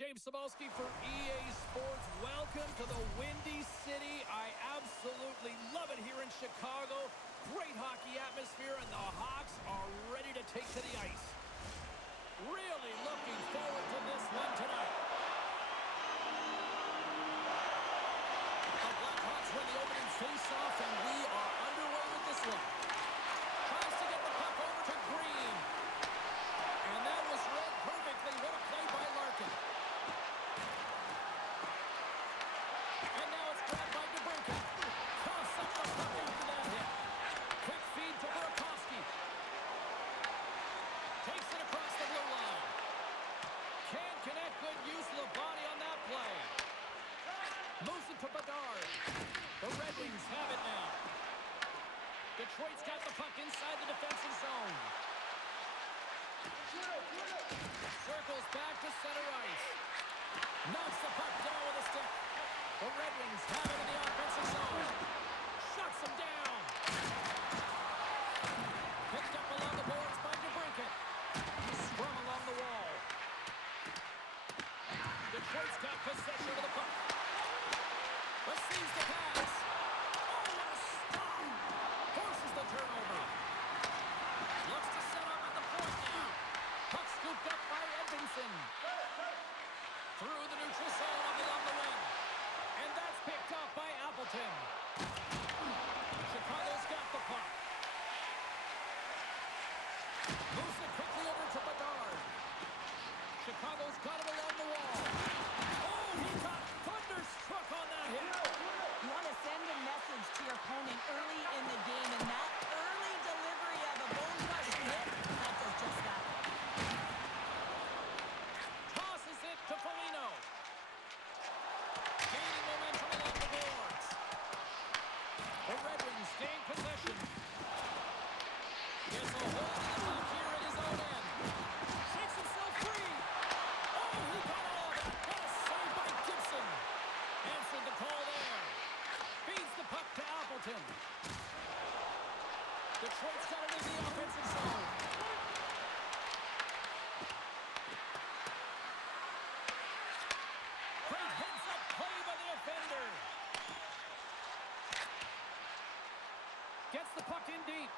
James Cebulski for EA Sports. Welcome to the Windy City. I absolutely love it here in Chicago. Great hockey atmosphere, and the Hawks are ready to take to the ice. Really looking forward to this one tonight. The Blackhawks win the opening face-off, and we are underway with this one. Tries to get the puck over to Green. And that was read perfectly. What a play by Larkin. And now it's grabbed by DeBrincat. Toss up the puck after that hit. Quick feed to Burakovsky. Takes it across the blue line. Can't connect. Good use of the body on that play. Moves it to Bedard. The Red Wings have it now. Detroit's got the puck inside the defensive zone. Circles back to center ice. Knocks the puck down with a stick. The Red Wings have it in the offensive zone. Shuts them down. Picked up along the boards by DeBrincat. Scrum along the wall. Detroit's got possession of the puck. Receives the pass. Oh, what a stop! Forces the turnover. Looks to set up at the point now. Puck scooped up by Edmondson. Through the neutral zone along the wing. And that's picked up by Appleton. Chicago's got the puck. Moves it quickly over to Bedard. Chicago's got it along the wall. Oh, he got thunderstruck on that hit. You want to send a message to your opponent early in the game, and that early delivery of a bone-crushing hit, that does just that. Tosses it to Foligno. Gaining momentum along the boards. The Red Wings gain possession. Gets a hold of the puck here at his own end. Shakes himself free. Oh, he got all of that. What a save by Gibson. Answered the call there. Feeds the puck to Appleton. Detroit's got it in the offensive zone. Great heads-up play by the defender. Gets the puck in deep.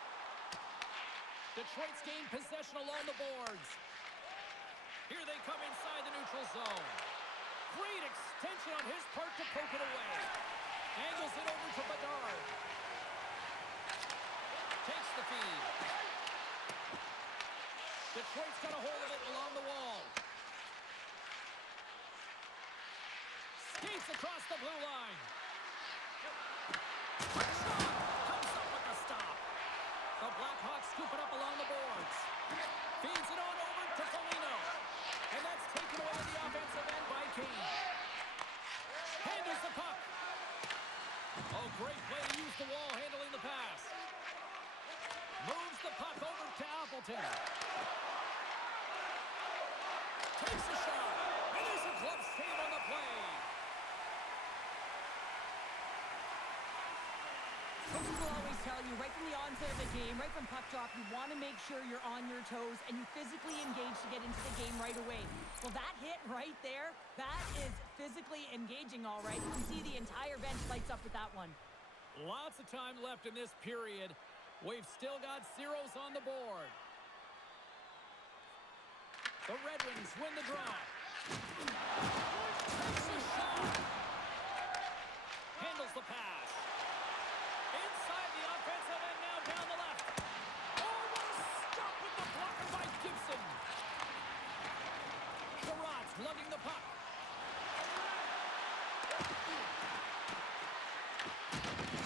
Detroit's gained possession along the boards. Here they come inside the neutral zone. Great extension on his part to poke it away. Angles it over to Bedard. Takes the feed. Detroit's got a hold of it along the wall. Skates across the blue line. Shot! Comes up with the stop. The Blackhawks scoop it up along the boards. Feeds it on over to Foligno. And that's taken away at the offensive end by Kane. Handles the puck. Oh, great play to use the wall handling the pass. Moves the puck over to Appleton. Takes a shot. And there's a glove save on the play. Coaches will always tell you, right from the onset of the game, right from puck drop, you want to make sure you're on your toes and you physically engage to get into the game right away. Well, that hit right there, that is physically engaging, all right. You can see the entire bench lights up with that one. Lots of time left in this period. We've still got zeros on the board. The Red Wings win the draw. Takes a shot. Handles the pass. Inside the offensive end, now down the left. Oh, what a stop with the blocker by Gibson. Sherratt's lugging the puck.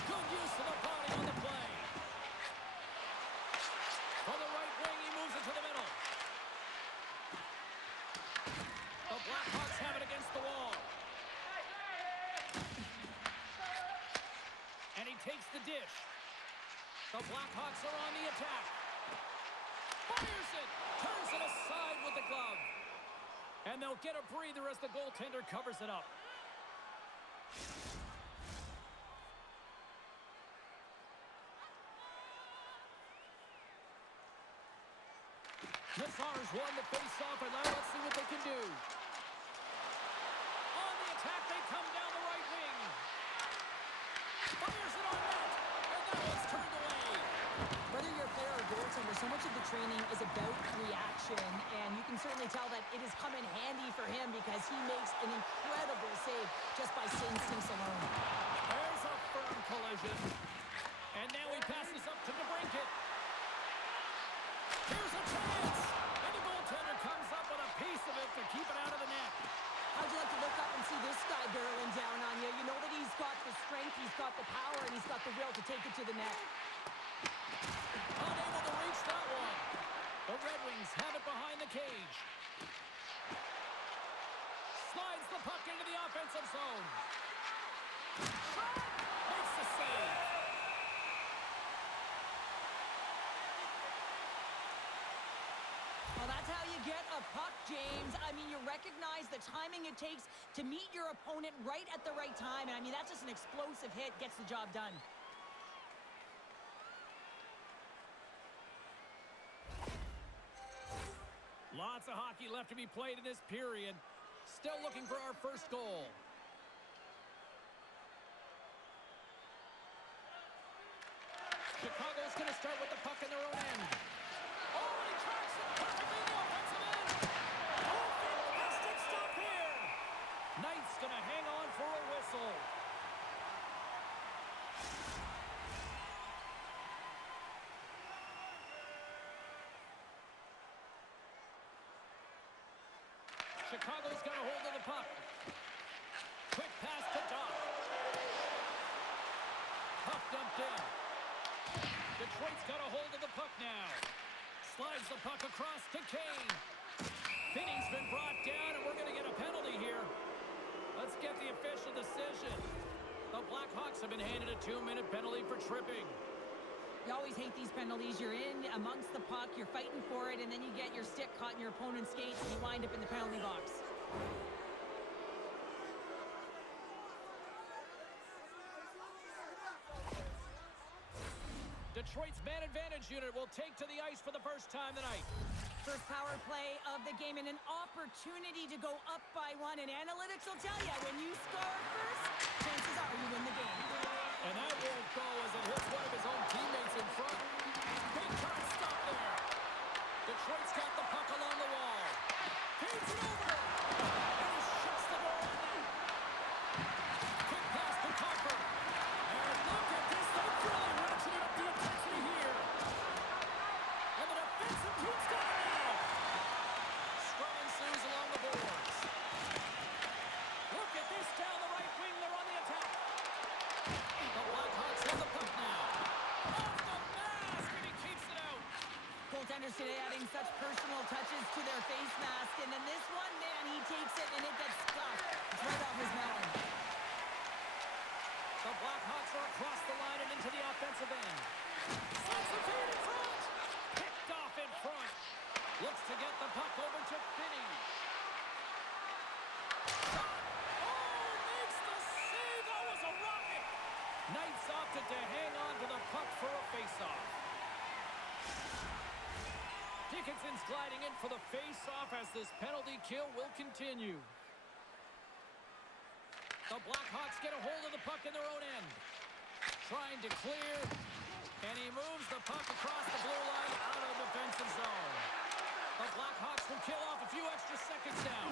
Good use of the body on the play. From the right wing, he moves it to the middle. The Blackhawks have it against the wall. And he takes the dish. The Blackhawks are on the attack. Fires it. Turns it aside with the glove. And they'll get a breather as the goaltender covers it up. The Stars won the face-off, and now let's see what they can do. Whether you're a player or goaltender, so much of the training is about reaction, and you can certainly tell that it has come in handy for him because he makes an incredible save just by instincts alone. There's a firm collision. And now he passes up to DeBrincat. Here's a chance. And the goaltender comes up with a piece of it to keep it out of the net. How'd you like to look up and see this guy barreling down on you? You know that he's got the strength, he's got the power, and he's got the will to take it to the net. Unable to reach that one. The Red Wings have it behind the cage. Slides the puck into the offensive zone. Shot! Makes the save. Well, that's how you get a puck, James. I mean, you recognize the timing it takes to meet your opponent right at the right time. And I mean, that's just an explosive hit, gets the job done. Lots of hockey left to be played in this period. Still looking for our first goal. Chicago's going to start with the puck in their own end. Oh, and he tracks it perfectly in the offensive end. Oh, fantastic stop here. Knight's going to hang on for a whistle. Chicago's got a hold of the puck. Quick pass to Doc. Puck dumped in. Detroit's got a hold of the puck now. Slides the puck across to Kane. Finney's been brought down, and we're going to get a penalty here. Let's get the official decision. The Blackhawks have been handed a 2-minute penalty for tripping. You always hate these penalties. You're in amongst the puck, you're fighting for it, and then you get your stick caught in your opponent's skates, and you wind up in the penalty box. Detroit's man advantage unit will take to the ice for the first time tonight. First power play of the game and an opportunity to go up by one. And analytics will tell you, when you score first, chances are you win the game. And that won't go as it hits one of his own teammates in front. Big time stop there. Detroit's got the puck along the wall. Feeds it over. And he shuts the door on that. Quick pass to Copper. And look at this. They're really ratcheting up the intensity here. And the defensive team's got it now. Scrum ensues along the boards. Look at this down the right wing. They're on the attack. The Blackhawks have the puck now. Off the mask, and he keeps it out. Goaltenders today adding such personal touches to their face mask. And then this one, man, he takes it and it gets stuck. It's right off his melon. The Blackhawks are across the line and into the offensive end. Slides the feed in front. Picked off in front. Looks to get the puck over to Finney. Shot. Oh, makes the save. That was a rocket. Knights opted to hang on to the puck for a faceoff. Dickinson's gliding in for the faceoff as this penalty kill will continue. The Blackhawks get a hold of the puck in their own end. Trying to clear. And he moves the puck across the blue line out of the defensive zone. The Blackhawks will kill off a few extra seconds now.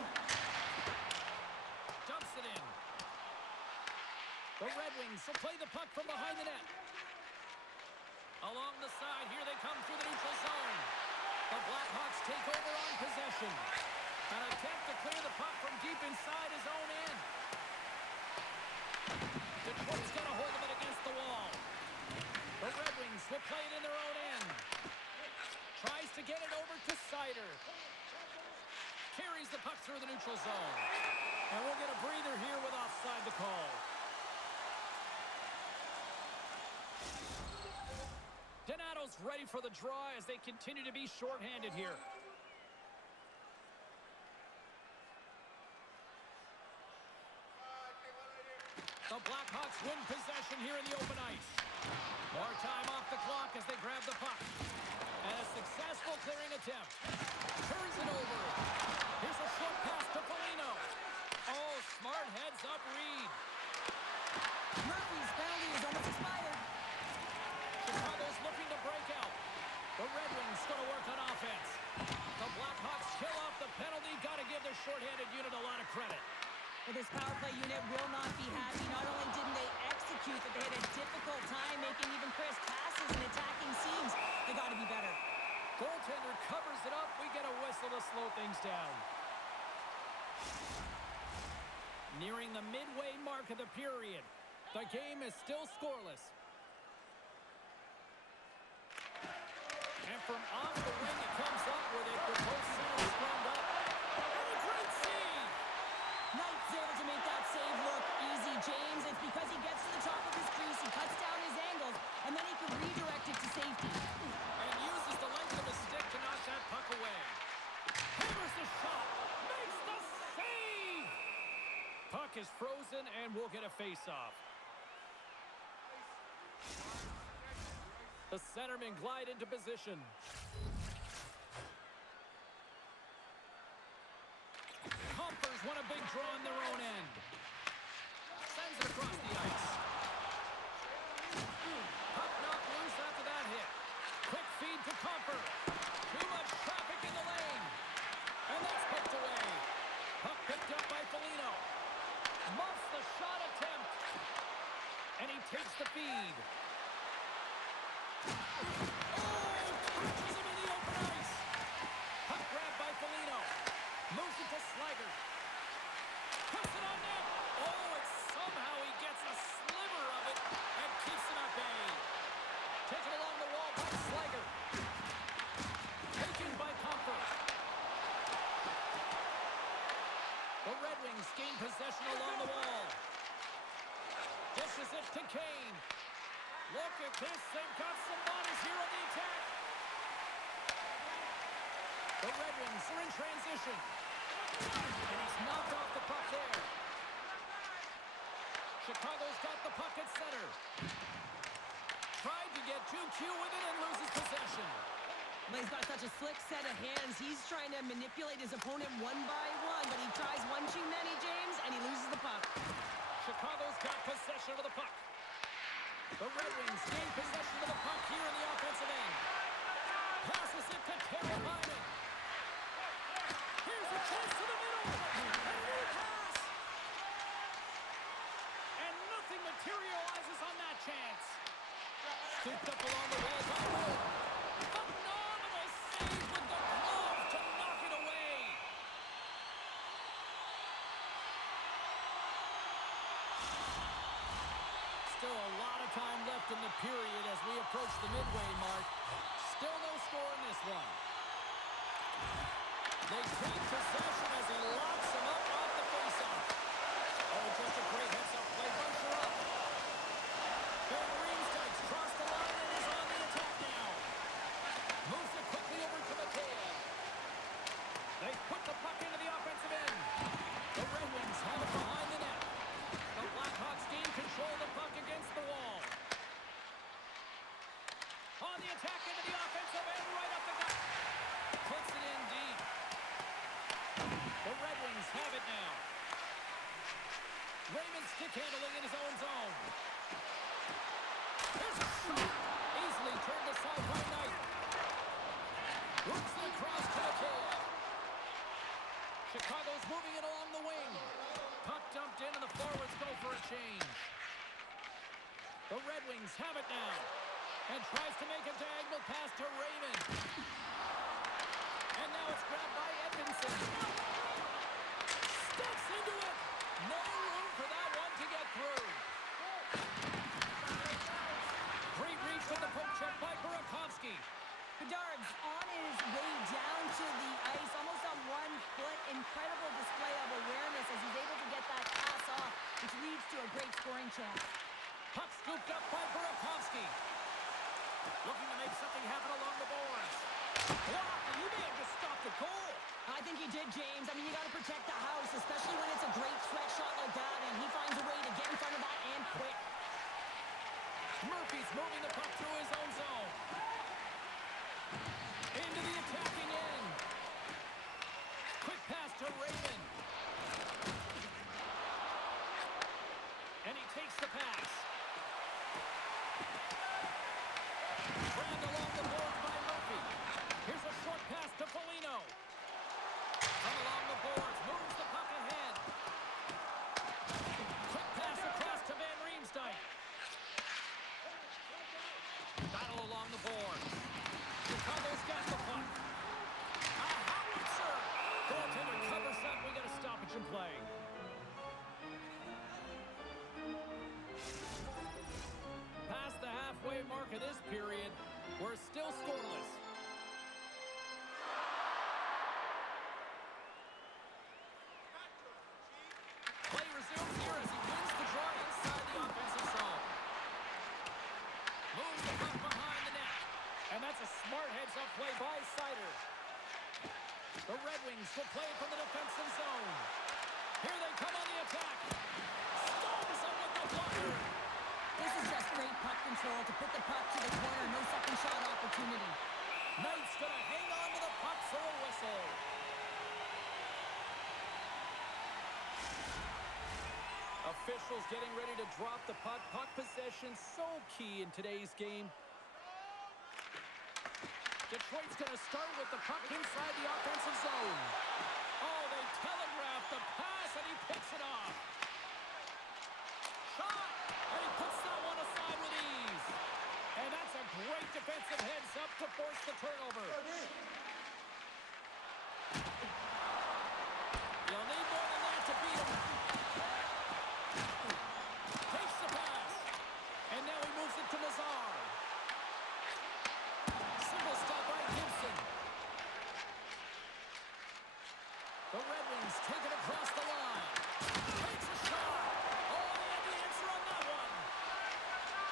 Dumps it in. The Red Wings will play the puck from behind the net. Along the side, here they come through the neutral zone. The Blackhawks take over on possession. An attempt to clear the puck from deep inside his own end. Detroit's got a hold of it against the wall. The Red Wings will play it in their own end. Tries to get it over to Sider. Carries the puck through the neutral zone. And we'll get a breather here with offside the call. Donato's ready for the draw as they continue to be shorthanded here. The Blackhawks win possession here in the open ice. More time off the clock as they grab the puck. And a successful clearing attempt. Turns it over. Here's a short pass to Foligno. Oh, smart heads-up read. Murphy's penalty is almost expired. Chicago's looking to break power play unit will not be happy. Not only didn't they execute, but they had a difficult time making even crisp passes and attacking seams. They got to be better. Goaltender covers it up. We get a whistle to slow things down. Nearing the midway mark of the period. The game is still scoreless. And from off the wing, it comes up with it with both centers strummed up. And a great save! Knight's able to make that save look easy, James. It's because he gets to the top of his crease, he cuts down his angles, and then he can redirect it to safety. And uses the length of his stick to knock that puck away. Hammers the shot. Makes the save! Puck is frozen, and we'll get a face-off. The centermen glide into position. Compers want a big draw on their own end. Sends it across the ice. Puck knocked loose after that hit. Quick feed to Comper. Too much traffic in the lane. And that's poked away. Puck picked up by Foligno. Muffs the shot attempt. And he takes the feed. Oh, catches him in the open ice. Puck grabbed by Foligno. Moves it to Sliger. Puts it on net. Oh, and somehow he gets a sliver of it and keeps him at bay. Taken along the wall by Sliger. Taken by Comfer. The Red Wings gain possession along the wall. Dishes it to Kane. Look at this. They've got some bodies here on the attack. The Red Wings are in transition. And he's knocked off the puck there. Chicago's got the puck at center. Tried to get 2Q with it and loses possession. But he's got such a slick set of hands. He's trying to manipulate his opponent one by one, but he tries one too many, James, and he loses the puck. Chicago's got possession of the puck. The Red Wings gain possession of the puck here in the offensive end. Passes it to Terry Hyman. Here's a chance to the middle. And a new pass. And nothing materializes on that chance. Scooped up along the wall by Moore. Phenomenal save with the glove to knock it away. Still a lot of time left in the period as we approach the midway mark. Still no score in this one. They take possession as he locks him up off the faceoff. Oh, just a great heads-up play by Sherrod. Van Riemsdyk's crossed the line and is on the attack now. Moves it quickly over to McKayev. They put the puck into the offensive end. The Red Wings have it behind the net. The Blackhawks gain control of the puck against the wall. On the attack into the offensive end, right up the gut. Puts it in deep. The Red Wings have it now. Raymond stick handling in his own zone. There's a shot. Easily turned aside by Knight. Works it across to McKayev. Chicago's moving it along the wing. Puck dumped in and the forwards go for a change. The Red Wings have it now. And tries to make a diagonal pass to Raymond. And now it's grabbed by Edmondson. Steps into it. No room for that one to get through. Great reach with the poke check by Burakovsky. Bedard's on his way down to the ice, almost on 1 foot. Incredible display of awareness as he's able to get that pass off, which leads to a great scoring chance. Puck scooped up by Burakovsky. Looking to make something happen along the boards. Wow, you may have just stopped the goal. I think he did, James. I mean, you got to protect the house, especially when it's a great stretch shot like that, and he finds a way to get in front of that and quick. Murphy's moving the puck through his own zone. Into the attacking end. Quick pass to Raymond. And he takes the pass. Grabbed along the boards by Murphy. Here's a short pass to Foligno. From along the boards, moves the puck ahead. heads-up play by Sider. The Red Wings will play from the defensive zone. Here they come on the attack. Stones up with the blocker. This is just great puck control to put the puck to the corner. No second shot opportunity. Knight's going to hang on to the puck for a whistle. Officials getting ready to drop the puck. Puck possession so key in today's game. Detroit's going to start with the puck inside the offensive zone. Oh, they telegraphed the pass, and he picks it off. Shot, and he puts that one aside with ease. And that's a great defensive heads-up to force the turnover. You'll need more than that to beat him. Takes the pass. And now he moves it to Lazar. Single stop by Gibson. The Red Wings take it across the line. Takes a shot. Oh, they had the answer on that one.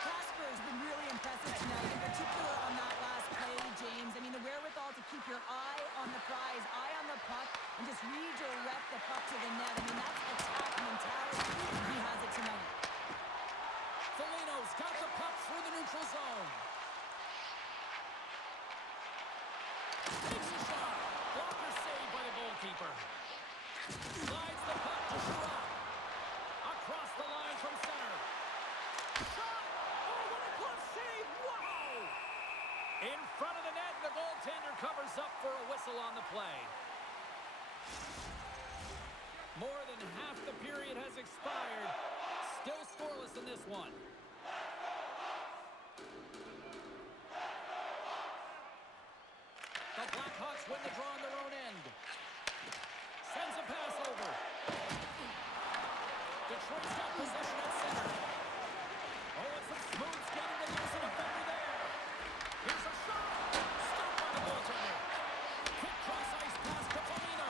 Casper has been really impressive tonight, in particular on that last play, James. I mean, the wherewithal to keep your eye on the prize, eye on the puck, and just redirect the puck to the net. I mean, that's attack mentality. He has it tonight. Foligno's got the puck through the neutral zone. Takes a shot. Blocker saved by the goalkeeper. Slides the puck to Schrock. Across the line from center. Shot! Oh, what a glove save! Wow! In front of the net, the goaltender covers up for a whistle on the play. More than half the period has expired. Still scoreless in this one. The Blackhawks win the draw on their own end. Sends a pass over. Detroit's got possession at center. Oh, it's a smooth skating to lose an offender there. Here's a shot. Stopped by the goaltender. Quick cross-ice pass to Foligno.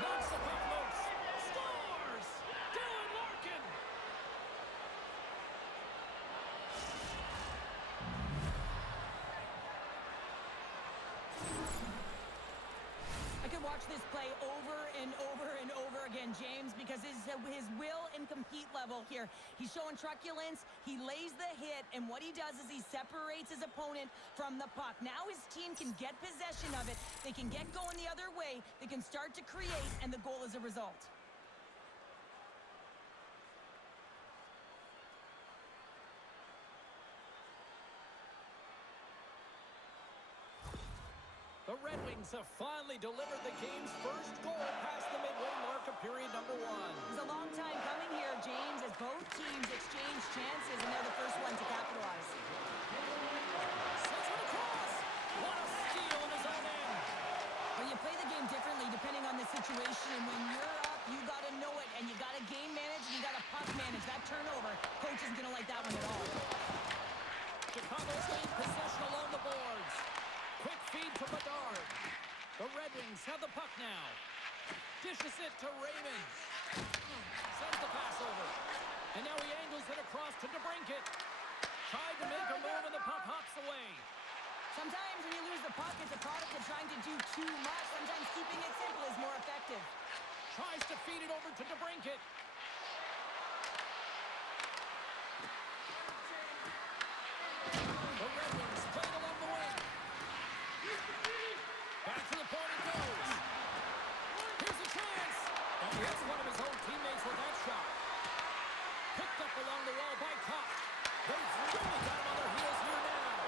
Knocks the puck loose. Scores! Dylan Larkin! I could watch this play over and over and over again, James, because his will and compete level here. He's showing truculence. He lays the hit, and what he does is he separates his opponent from the puck. Now his team can get possession of it. They can get going the other way. They can start to create, and the goal is a result. The Red Wings have finally delivered the game's first goal past the midway mark of period number one. It's a long time coming here, James, as both teams exchange chances, and they're the first one to capitalize. Sends it across. What a steal in his own end. Well, you play the game differently depending on the situation. When you're up, you got to know it, and you got to game manage, and you got to puck manage. That turnover, coach isn't going to like that one at all. Chicago's gained possession along the boards. Quick feed to Bedard. The Red Wings have the puck now. Dishes it to Raymond. Sends the pass over. And now he angles it across to DeBrincat. Tried to make a move and the puck hops away. Sometimes when you lose the puck, it's a product of trying to do too much. Sometimes keeping it simple is more effective. Tries to feed it over to DeBrincat. The Red Wings play it along the wing. Back to the point it goes. Here's a chance. And he hits one of his own teammates with that shot. Picked up along the wall by Kopp. They've really got him on their heels here now.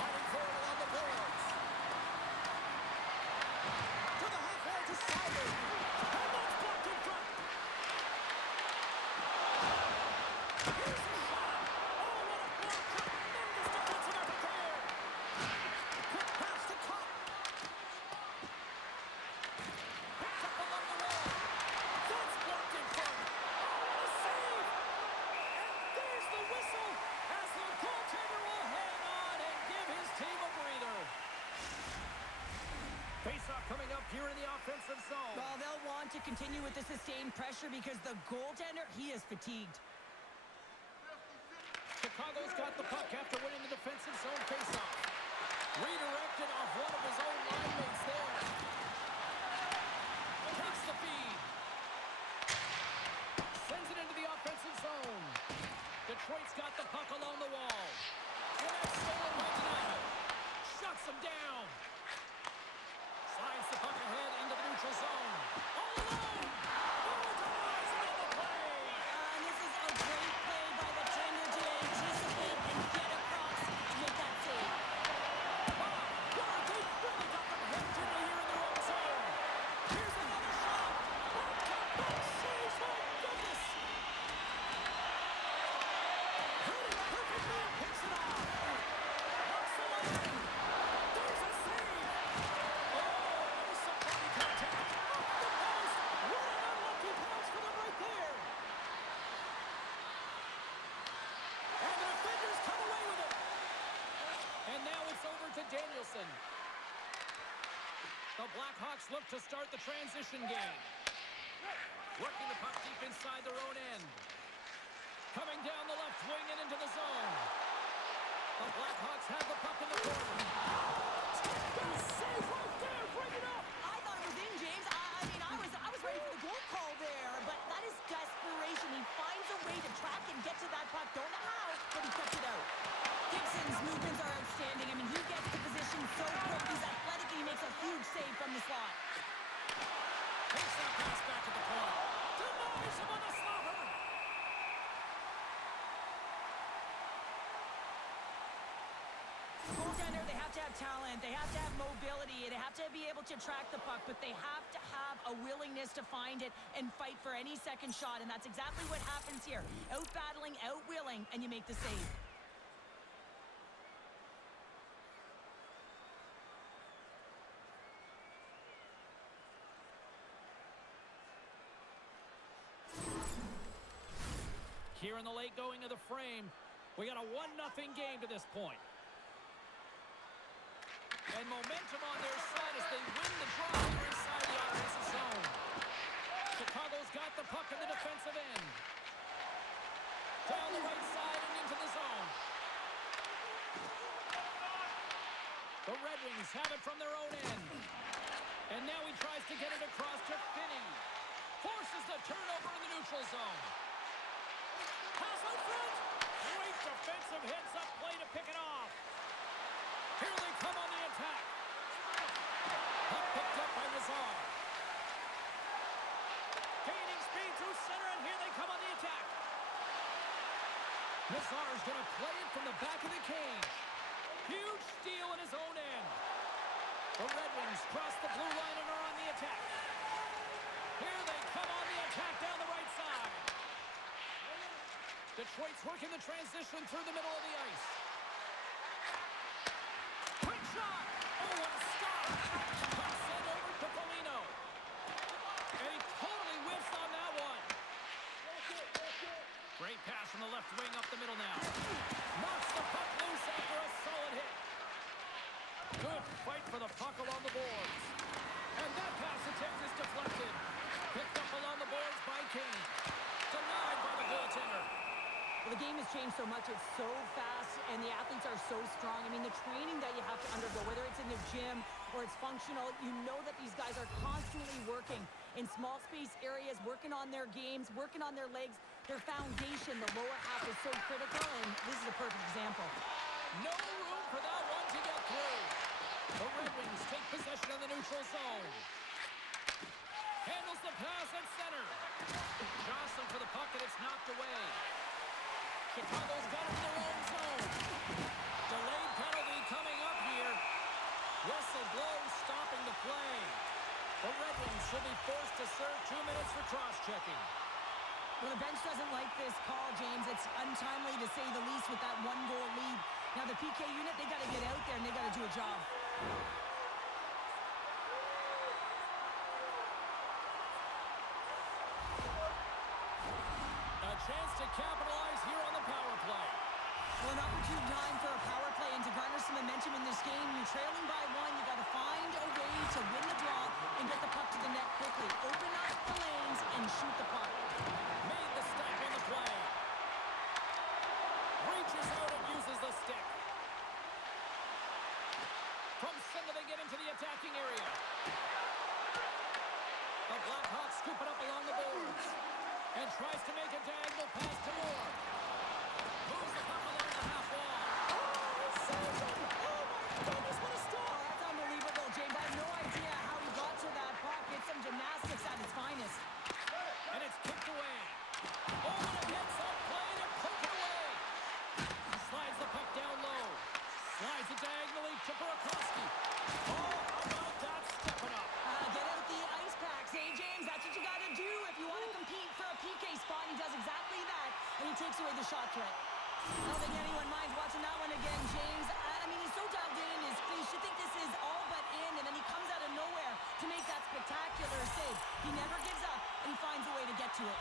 Fighting for it along the boards. To the half wall to Sider. And that's blocked in front. Here's a shot. Oh, what a block. Tremendous defensive effort there. Quick pass to Kopp. Picked up along the wall. That's blocked in front. Oh, what a save. And there's the whistle as the goaltender will hang on and give his team a breather. Face-off coming up here in the offensive zone. Well, they'll want to continue with the sustained pressure because the goaltender, he is fatigued. Chicago's got the puck after winning the defensive zone face-off. along the wall. And that's stolen by Donato. Shuts him down. Slides the puck ahead into the neutral zone. All alone. Oh, denies him on the play. And this is a great play by the tender to anticipate and get across to make that save. Wow, they really got them hemmed in here in their own zone. Here's another shot. Back-to-back saves. My goodness. Hurting perfectly and picks it off. Walks the line. There's a save. Oh, some body contact. Off the post. What an unlucky pass for them right there. And the defenders come away with it. And now it's over to Danielson. The Blackhawks look to start the transition game. Working the puck deep inside their own end. Coming down the left wing and into the zone. The Blackhawks have the puck in the corner. Good save right there. Bring it up. I thought it was in, James. I was ready for the goal call there, but that is desperation. He finds a way to track and get to that puck. Don't know how, but he cuts it out. Gibson's movements are outstanding. I mean, he gets the position so quick. He's athletic and he makes a huge save from the slot. Takes that pass back at the point. Denies him on the slobber. Goaltender, they have to have talent. They have to have mobility. They have to be able to track the puck, but they have to have a willingness to find it and fight for any second shot, and that's exactly what happens here. Out-battling, out-willing, and you make the save. Here in the late going of the frame, we got a 1-0 game to this point. And momentum on their side as they win the draw here inside the offensive zone. Chicago's got the puck in the defensive end. Down the right side and into the zone. The Red Wings have it from their own end. And now he tries to get it across to Finney. Forces the turnover in the neutral zone. Pass out front. Great defensive heads-up play to pick it off. Here they come on the attack. Puck picked up by Nazar. Gaining speed through center, and here they come on the attack. Nazar's going to play it from the back of the cage. Huge steal in his own end. The Red Wings cross the blue line and are on the attack. Here they come on the attack down the right side. Detroit's working the transition through the middle of the ice. Quick shot! Oh, what a stop! Puck sent over to Foligno. And he totally whiffs on that one. Great pass from the left wing up the middle now. Knocks the puck loose after a solid hit. Good fight for the puck along the boards. And that pass attempt is deflected. Picked up along the boards by Kane. Denied by the goaltender. Well, the game has changed so much. It's so fast, and the athletes are so strong. I mean, the training that you have to undergo, whether it's in the gym or it's functional, you know that these guys are constantly working in small space areas, working on their games, working on their legs. Their foundation, the lower half, is so critical, and this is a perfect example. No room for that one to get through. The Red Wings take possession of the neutral zone. Handles the pass at center. Johnson for the puck, and it's knocked away. Chicago's got it in their own zone. Delayed penalty coming up here. Whistle blows, stopping the play. The Red Wings should be forced to serve 2 minutes for cross-checking. Well, the bench doesn't like this call, James. It's untimely to say the least with that one-goal lead. Now, the PK unit, they got to get out there and they got to do a job. A chance to capitalize here on the power play. Well, an opportune time for a power play and to garner some momentum in this game. You're trailing by one. You got to find a way to win the draw and get the puck to the net quickly. Open up the lanes and shoot the puck. Made the stop on the play. Reaches out and uses the stick. From center they get into the attacking area. The Blackhawks scoop it up along the boards. And tries to make a diagonal pass to Moore. Moves the puck along taking the lead to Burakovsky. Oh, how about that stepping up? Get out the ice packs, hey, James? That's what you got to do if you want to compete for a PK spot. He does exactly that, and he takes away the shot threat. I don't think anyone minds watching that one again, James. I mean, he's so dialed in his crease. You think this is all but in, and then he comes out of nowhere to make that spectacular save. He never gives up, and he finds a way to get to it.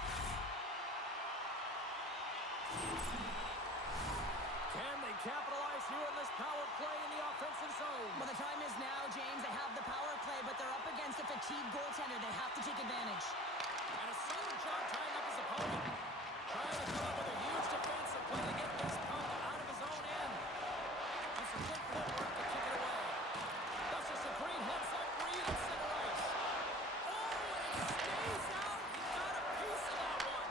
Can they capitalize here on this power play in the offensive zone? Well, the time is now, James. They have the power play, but they're up against a fatigued goaltender. They have to take advantage. And a solid job tying up his opponent. Trying to come up with a huge defensive play to get this puck out of his own end. And some good footwork to kick it away. That's just a great heads-up read at center ice. Oh, and it stays out. He got a piece of that one.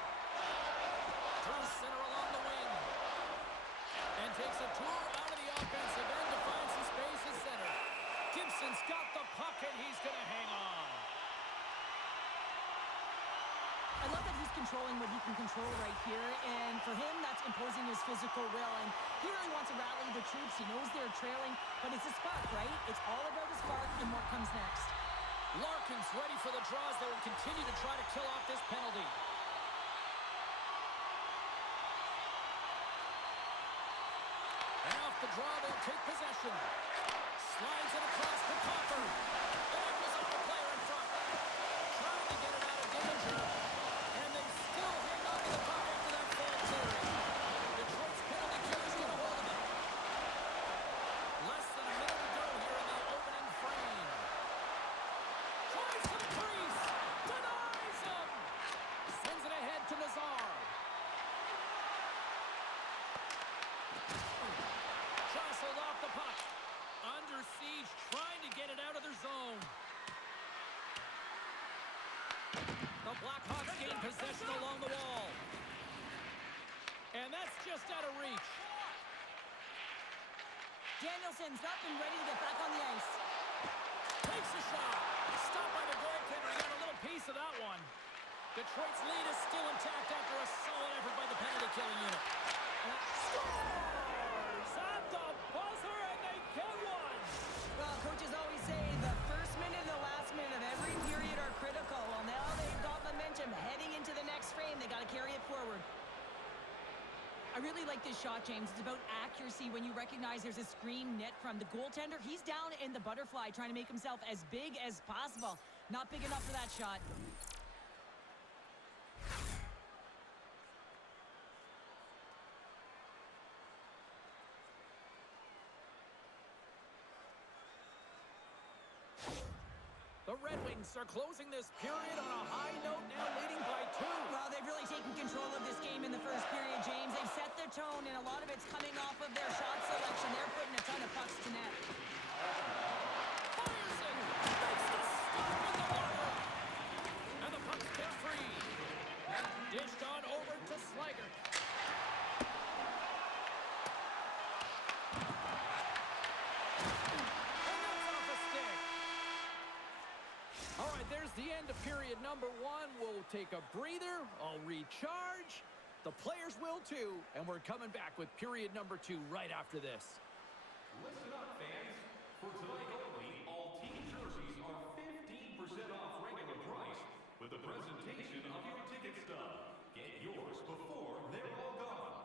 Through center along the wing. And takes a tour out of the offensive end to find some space at center. Gibson's got the puck, and he's going to hang on. I love that he's controlling what he can control right here, and for him, that's imposing his physical will, and he really wants to rally the troops. He knows they're trailing, but it's a spark, right? It's all about a spark and what comes next. Larkin's ready for the draws. They will continue to try to kill off this penalty. And off the draw, they'll take possession. Slides it across the Copper. And it goes off the player in front. Trying to get it out of danger. And they still hang on to the puck after that fair clearing. Detroit's penalty killer's going to hold of it. Less than a minute to go here in the opening frame. Tries to the crease. Denies him. Sends it ahead to Nazar. Jostled off the puck. Under siege, trying to get it out of their zone. The Blackhawks gain possession along the wall. And that's just out of reach. Danielson's up and ready to get back on the ice. Takes a shot. Stopped by the goaltender. He got a little piece of that one. Detroit's lead is still intact after a solid effort by the penalty-killing unit. Scores at the buzzer, and they get one. Well, coaches always say the first minute and the last minute of every period are critical. Well, now they've got momentum heading into the next frame. They got to carry it forward. I really like this shot, James. It's about accuracy when you recognize there's a screen net from the goaltender. He's down in the butterfly trying to make himself as big as possible. Not big enough for that shot. The Red Wings are closing this period on a high note, now leading by 2. Well, they've really taken control of this game in the first period, James. They've set the tone, and a lot of it's coming off of their shot selection. They're putting a ton of pucks to net. Fires it! Makes the stop in the water! And the puck's kept free. Dished on over to Slager. All right, there's the end of period number 1. We'll take a breather. I'll recharge. The players will too. And we're coming back with period number 2 right after this. Listen up, fans. For tonight only, all team jerseys are 15% off regular price with the presentation of your ticket stub. Get yours before they're all gone.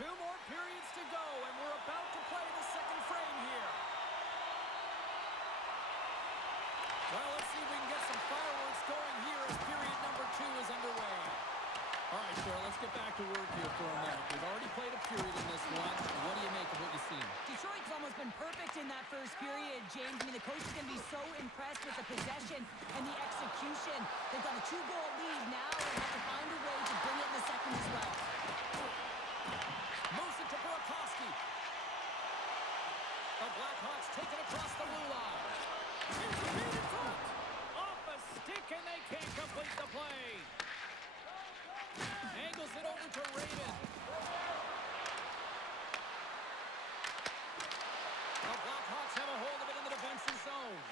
2 more periods to go, and we're about to play the second frame here. Well, let's see if we can get some fireworks going here as period number 2 is underway. All right, Cheryl, let's get back to work here for a moment. We've already played a period in this one. What do you make of what you've seen? Detroit's almost been perfect in that first period, James. I mean, the coach is going to be so impressed with the possession and the execution. They've got a 2-goal lead now. They have to find a way to bring it in the second as well. Moves it to Burakovsky. The Blackhawks take it across the blue line. Here's the feed in front. Off a stick, and they can't complete the play. Angles it over to Raven. The Blackhawks have a hold of it in the defensive zone.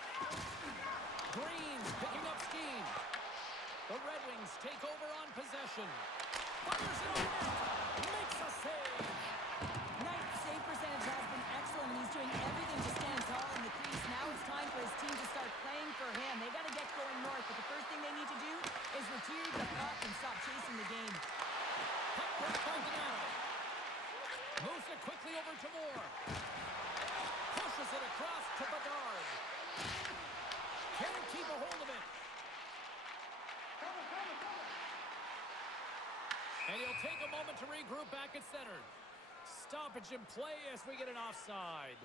Green picking up steam. The Red Wings take over on possession. Fires it on net. Makes a save. Knight's save percentage has been excellent, and he's doing everything to stand tall in the crease. Now it's time for his team to start playing for him. They got to get going north, but the first thing they need to do is retrieve the puck and stop chasing the game. Puck break by Donato. Moves it quickly over to Moore. Pushes it across to Bedard. Can't keep a hold of it. And he'll take a moment to regroup back at center. Stoppage in play as we get an offside.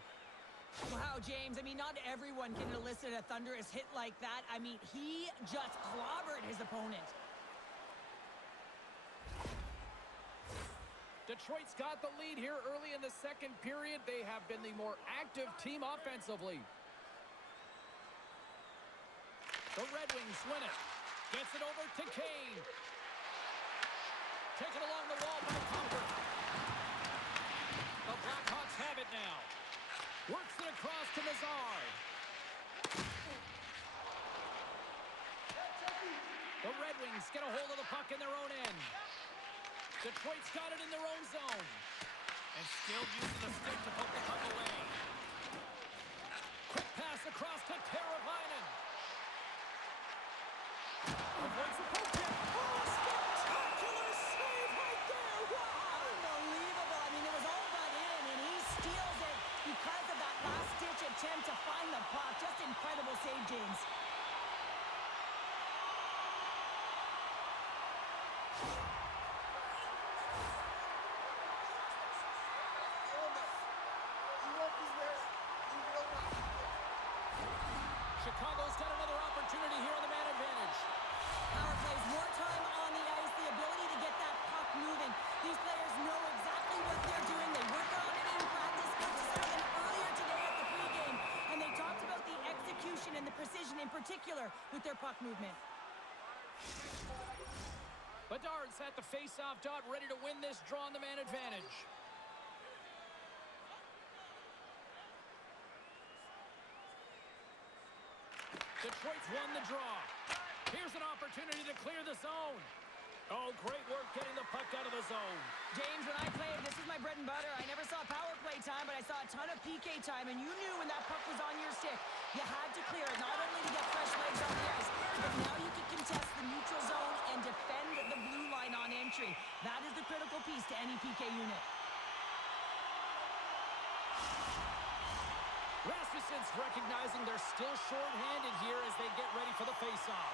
Wow, James, I mean, not everyone can elicit a thunderous hit like that. I mean, he just clobbered his opponent. Detroit's got the lead here early in the second period. They have been the more active team offensively. The Red Wings win it. Gets it over to Kane. Taken along the wall by Comfort. The Blackhawks have it now. Works it across to Nazar. The Red Wings get a hold of the puck in their own end. Detroit's got it in their own zone. And still using the stick to put the puck away. Quick pass across to Teravainen. Avoids the poke check. Oh, spectacular save right there. Wow. Unbelievable. I mean, it was all but in, and he steals it because of that last-ditch attempt to find the puck. Just incredible save, James. Chicago's got another opportunity here on the man advantage. Power plays, more time on the ice, the ability to get that puck moving. These players know exactly what they're doing. They work on it in practice. Coaches saw them earlier today at the pregame, and they talked about the execution and the precision in particular with their puck movement. Bedard's at the face-off dot, ready to win this draw on the man advantage. Detroit's won the draw. Here's an opportunity to clear the zone. Oh, great work getting the puck out of the zone. James, when I played, this is my bread and butter. I never saw power play time, but I saw a ton of PK time, and you knew when that puck was on your stick, you had to clear it, not only to get fresh legs on the ice, but now you can contest the neutral zone and defend the blue line on entry. That is the critical piece to any PK unit. Rasmussen's recognizing they're still short-handed here as they get ready for the face-off.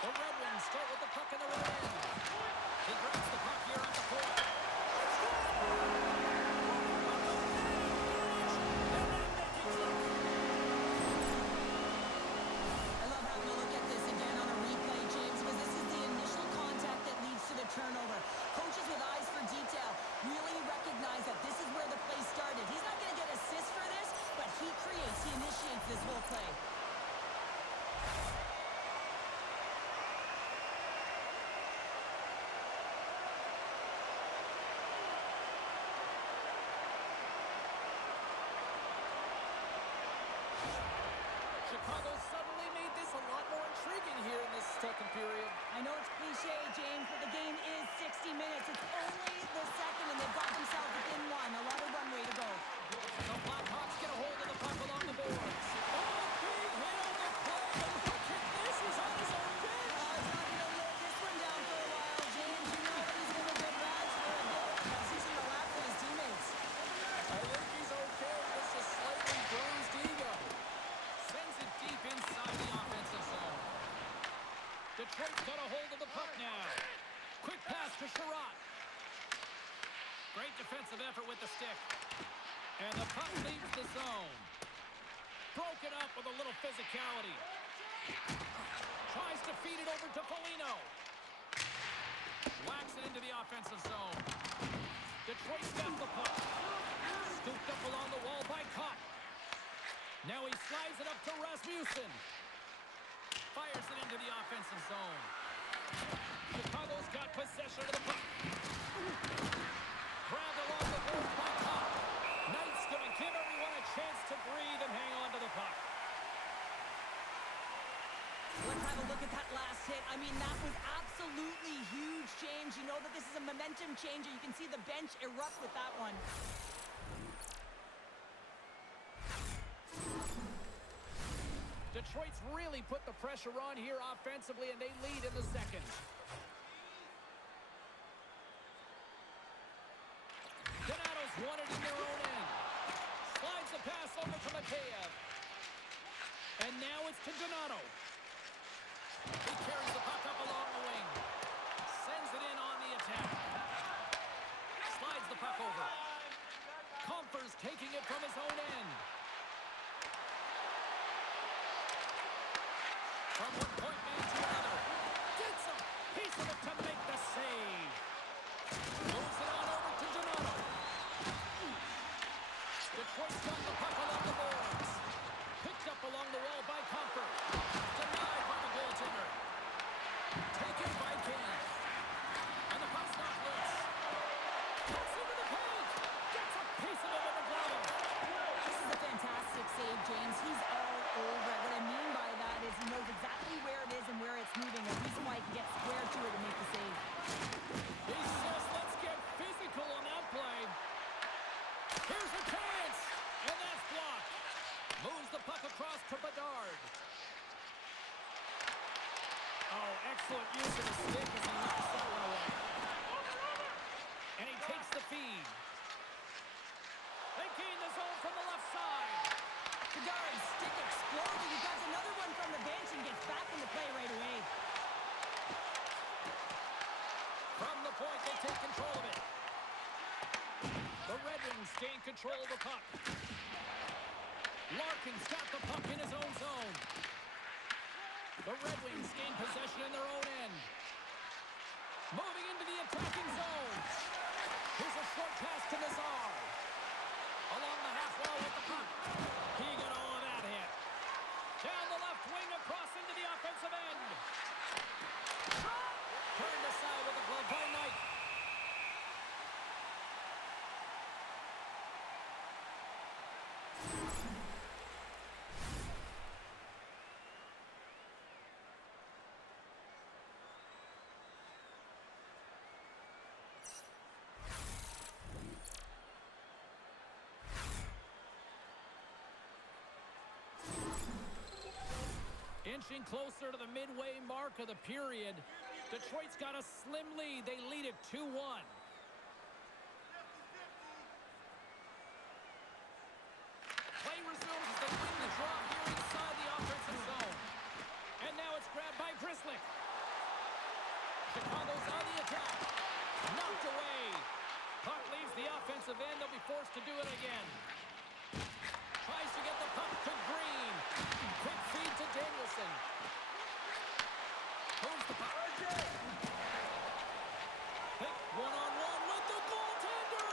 The Red Wings start with the puck in the red end. He grabs the puck here at the point. I love having a look at this again on a replay, James, because this is the initial contact that leads to the turnover. Coaches with eyes for detail really recognize that this is where the play started. He's not going to get assists for this, but he initiates this whole play. Chicago suddenly made this a lot more intriguing here in this second period. I know it's cliche, James, but the game is 60 minutes. It's only the second, and they've got themselves within one. A lot of runway to go. The Blackhawks get a hold of the puck along the boards. Oh, big hit on the play. And look at this. He's on his own bench. It's not going to live this one down for a while, James. You defensive effort with the stick. And the puck leaves the zone. Broken up with a little physicality. Tries to feed it over to Foligno. Whacks it into the offensive zone. Detroit's got the puck. Scooped up along the wall by Kopp. Now he slides it up to Rasmussen. Fires it into the offensive zone. Chicago's got possession of the puck. Grabbed along the boards by Kopp. Knight's going to give everyone a chance to breathe and hang on to the puck. Let's have a look at that last hit. I mean, that was absolutely huge change. You know that this is a momentum changer. You can see the bench erupt with that one. Detroit's really put the pressure on here offensively, and they lead in the second. Donato's won it in their own end. Slides the pass over to Mateev. And now it's to Donato. He carries the puck up along the wing. Sends it in on the attack. Slides the puck over. Comfer's taking it from his own end. From one point man to another. Gets a piece of it to make the save. Moves it on over to Donato. Detroit's got the puck along the boards. Picked up along the wall by Comfer. Denied by the goaltender. Taken by King. And the puck's not loose. Cuts into the paint. Gets a piece of it with the glove. This is a fantastic save, James. He's all over it. What I mean by that is he knows exactly where it is and where it's moving. A reason why he can get square to it and make the save. He says, let's get physical on that play. Here's a chance. And that's blocked. Moves the puck across to Bedard. Oh, excellent use of the stick as he knocks that one away. And he takes the feed. They gain the zone from the left side. Bedard's stick exploded. He got another one from the bench and gets back into play right away. From the point, they take control of it. The Red Wings gain control of the puck. Larkin's got the puck in his own zone. The Red Wings gain possession in their own end. Moving into the attacking zone. Here's a short pass to Nazar. Along the half wall with the puck. He got all of that hit. Down the left wing across into the offensive end. Turned aside with the glove by Knight. Inching closer to the midway mark of the period. Detroit's got a slim lead. They lead it 2-1. Play resumes as they win the draw here inside the offensive zone. And now it's grabbed by Grisslick. Chicago's on the attack. Knocked away. Puck leaves the offensive end. They'll be forced to do it again. Tries to get the puck to Green. Quick feed to Danielson. Moves the puck. Pick one-on-one with the goaltender.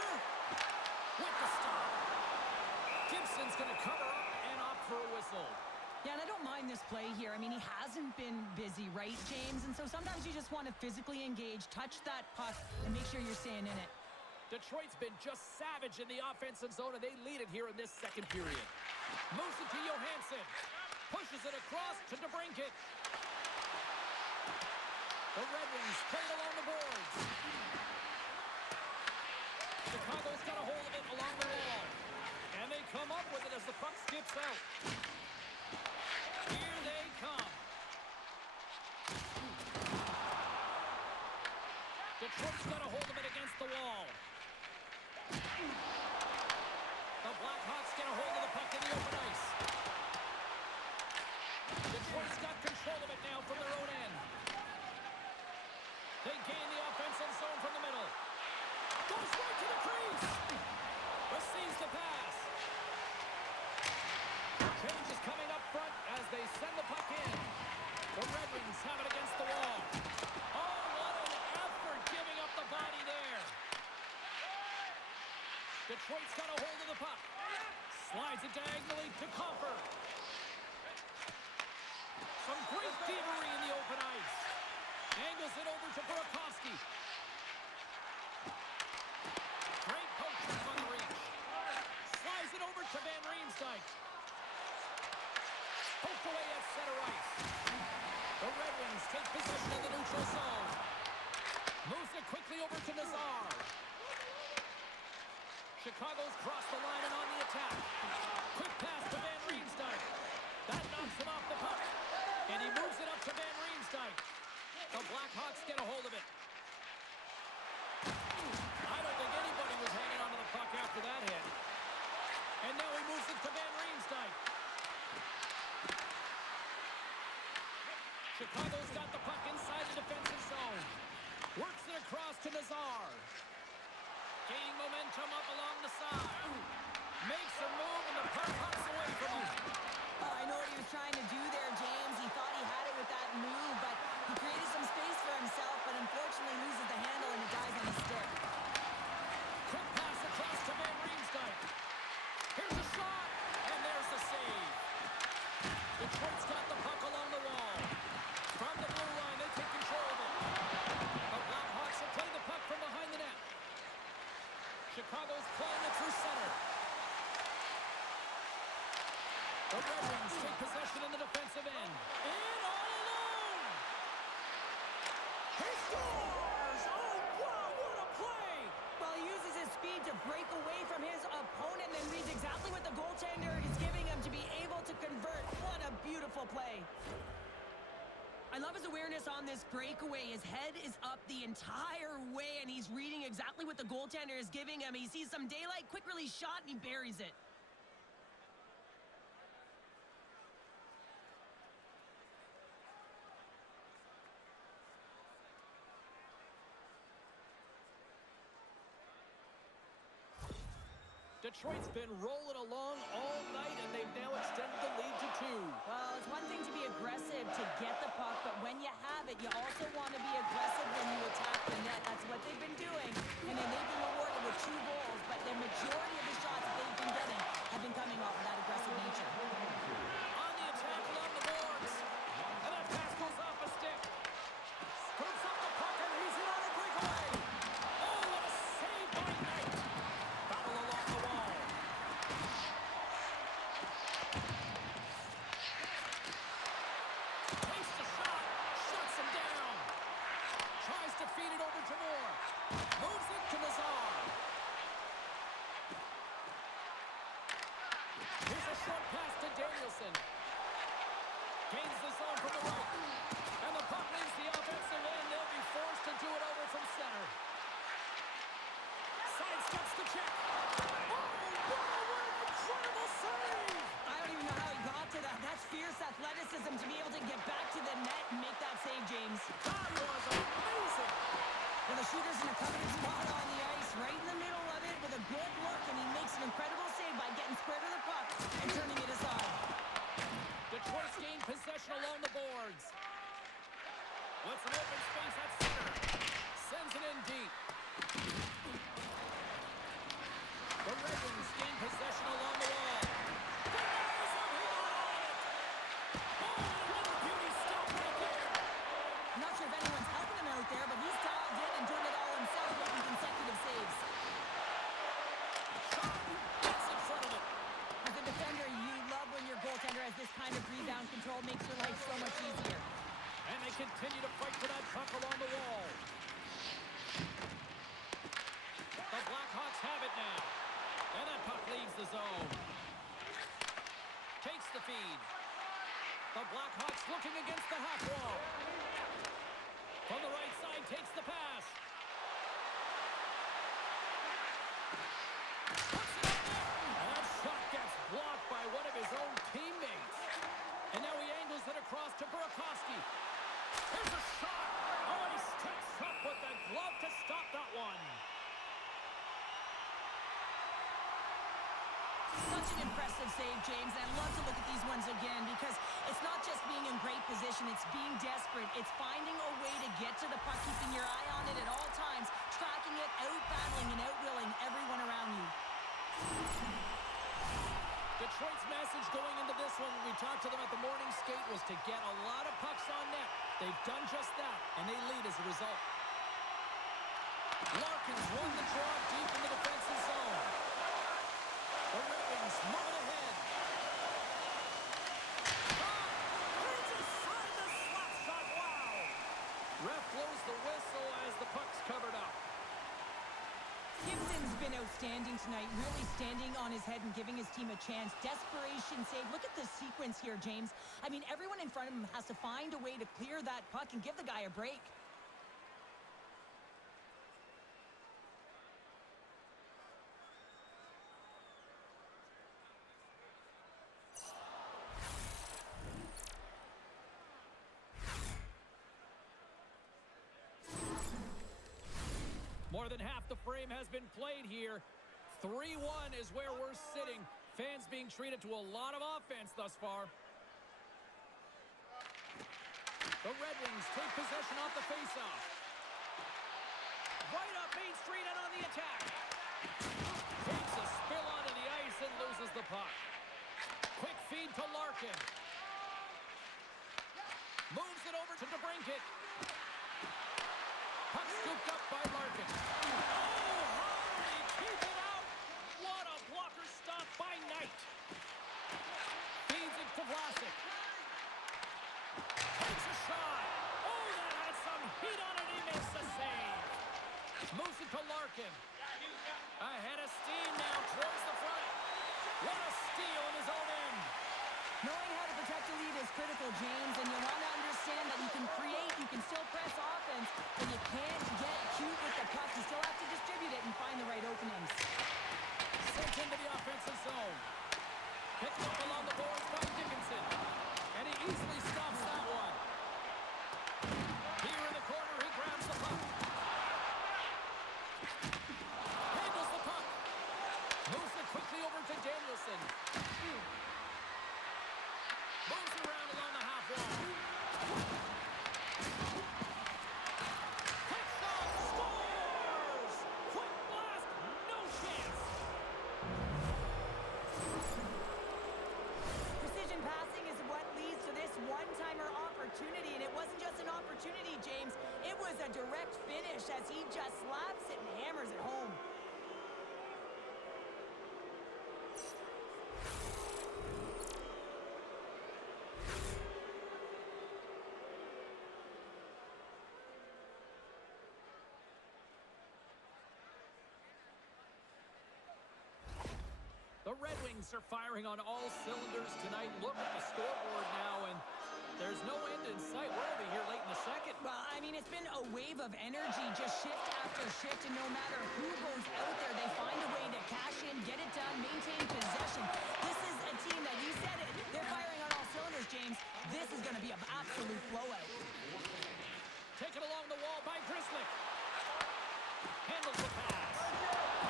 With the stop. Gibson's going to cover up and opt for a whistle. Yeah, and I don't mind this play here. I mean, he hasn't been busy, right, James? And so sometimes you just want to physically engage, touch that puck, and make sure you're staying in it. Detroit's been just savage in the offensive zone, and they lead it here in this second period. Moves it to Johansson. Pushes it across to DeBrincat. The Red Wings play it along the boards. Chicago's got a hold of it along the wall. And they come up with it as the puck skips out. Here they come. Detroit's got a hold of it against the wall. The Blackhawks get a hold of the puck in the open ice. Detroit's got control of it now from their own end. They gain the offensive zone from the middle. Goes right to the crease. Receives the pass. Change is coming up front as they send the puck in. The Red Wings have it against the wall. Oh, what an effort giving up the body there. Detroit's got a hold of the puck. Slides it diagonally to Comfer. Some great thievery in the open ice. Angles it over to Burakovsky. Great poke check on the reach. Slides it over to Van Riemsdyk. Poked away at center ice. The Red Wings take possession of the neutral zone. Moves it quickly over to Nazar. Chicago's crossed the line and on the attack. Quick pass to Van Riemsdyk. That knocks him off the puck. And he moves it up to Van Riemsdyk. The Blackhawks get a hold of it. I don't think anybody was hanging onto the puck after that hit. And now he moves it to Van Riemsdyk. Chicago's got the puck inside the defensive zone. Works it across to Nazar. Gaining momentum up along the side. Makes a move and the puck hops away from him. I know what he was trying to do there, James. He thought he had it with that move, but he created some space for himself, but unfortunately loses the handle and it dies on his stick. Quick pass across to Van Riemsdyk. Here's a shot, and there's the save. Detroit's got the puck along the wall. From the blue line, they take control of it. The Blackhawks will play the puck from behind the net. Chicago's playing it through center. The Red Wings take possession in the defensive end. In all alone! He scores! Oh, wow, what a play! Well, he uses his speed to break away from his opponent and reads exactly what the goaltender is giving him to be able to convert. What a beautiful play. I love his awareness on this breakaway. His head is up the entire way, and he's reading exactly what the goaltender is giving him. He sees some daylight, quick release shot, and he buries it. Detroit's been rolling along all night, and they've now extended the lead to 2. Well, it's one thing to be aggressive to get the puck, but when you have it, you also want to be aggressive when you attack the net. That's what they've been doing, and then they've been rewarded with 2 goals, but the majority of the shots that they've been getting have been coming off of that aggressive nature. On the attack along the boards, and that pass goes off a stick. Scoops up the puck, and he's in on a breakaway. Oh, what a save by Knight. Battle along the wall. Takes the shot, shuts him down. Tries to feed it over to Moore. Moves it to Nazar. Here's a short pass to Danielson. Gains the zone from the right. And the puck leaves the offensive end. They'll be forced to do it over from center. Sidesteps the check. Oh, wow, what an incredible save! I don't even know how he got to that. That's fierce athleticism to be able to get back to the net and make that save, James. That was amazing! Well, the shooter's in a coveted spot on the ice, right in the middle of it with a good look, and he makes an incredible save by getting square to the puck and turning it aside. Detroit's gained possession along the boards. With some open space at center. Sends it in deep. The Red Wings gain possession along the wall. Denies him, he got on it! Oh, another beauty stop right there! I'm not sure if anyone's helping him out there, but he's dialed in and doing it all himself, making consecutive saves. Shot, gets in front of it. As a defender, you love when your goaltender has this kind of rebound control, makes your life so much easier. And they continue to fight for that puck along the wall. The Blackhawks have it now. And that puck leaves the zone. Takes the feed. The Blackhawks looking against the half wall. From the right side, takes the pass. Puts it in there. And that shot gets blocked by one of his own teammates. And now he angles it across to Burakovsky. Here's a shot. Oh, and he Such an impressive save, James. And I love to look at these ones again because it's not just being in great position. It's being desperate. It's finding a way to get to the puck, keeping your eye on it at all times, tracking it, out-battling and out-willing everyone around you. Detroit's message going into this one when we talked to them at the morning skate was to get a lot of pucks on net. They've done just that, and they lead as a result. Larkin's won the draw deep in the defensive zone. The Red Wings moving ahead. He's inside the slap shot. Wow! Ref blows the whistle as the puck's covered up. Gibson's been outstanding tonight, really standing on his head and giving his team a chance. Desperation save. Look at the sequence here, James. I mean, everyone in front of him has to find a way to clear that puck and give the guy a break. More than half the frame has been played here. 3-1 is where we're sitting. Fans being treated to a lot of offense thus far. The Red Wings take possession off the faceoff. Right up Main Street and on the attack. Takes a spill onto the ice and loses the puck. Quick feed to Larkin. Moves it over to DeBrincat. Puck scooped up by Larkin. Oh, Hardy, keep it out. What a blocker stop by Knight. Feeds it to Vlasic. Takes a shot. Oh, that had some heat on it. He missed the save. Moves it to Larkin. Ahead of steam now towards the front. What a steal in his own end. Knowing how to protect a lead is critical, James, and you want to understand that you can create, you can still press offense, but you can't get cute with the puck. You still have to distribute it and find the right openings. Sent into the offensive zone. Picked up along the boards by Dickinson. And he easily stops that one. Here in the corner, he grabs the puck. Handles the puck. Moves it quickly over to Danielson. Moves around along the half wall. Quick shot, scores! Quick blast, no chance! Precision passing is what leads to this one-timer opportunity, and it wasn't just an opportunity, James. It was a direct finish as he just slaps it and hammers it home. The Red Wings are firing on all cylinders tonight. Look at the scoreboard now, and there's no end in sight. We're over here late in the second. Well, I mean, it's been a wave of energy, just shift after shift, and no matter who goes out there, they find a way to cash in, get it done, maintain possession. This is a team that, you said it, they're firing on all cylinders, James. This is going to be an absolute blowout. Taken along the wall by Grisslick. Handles the pass.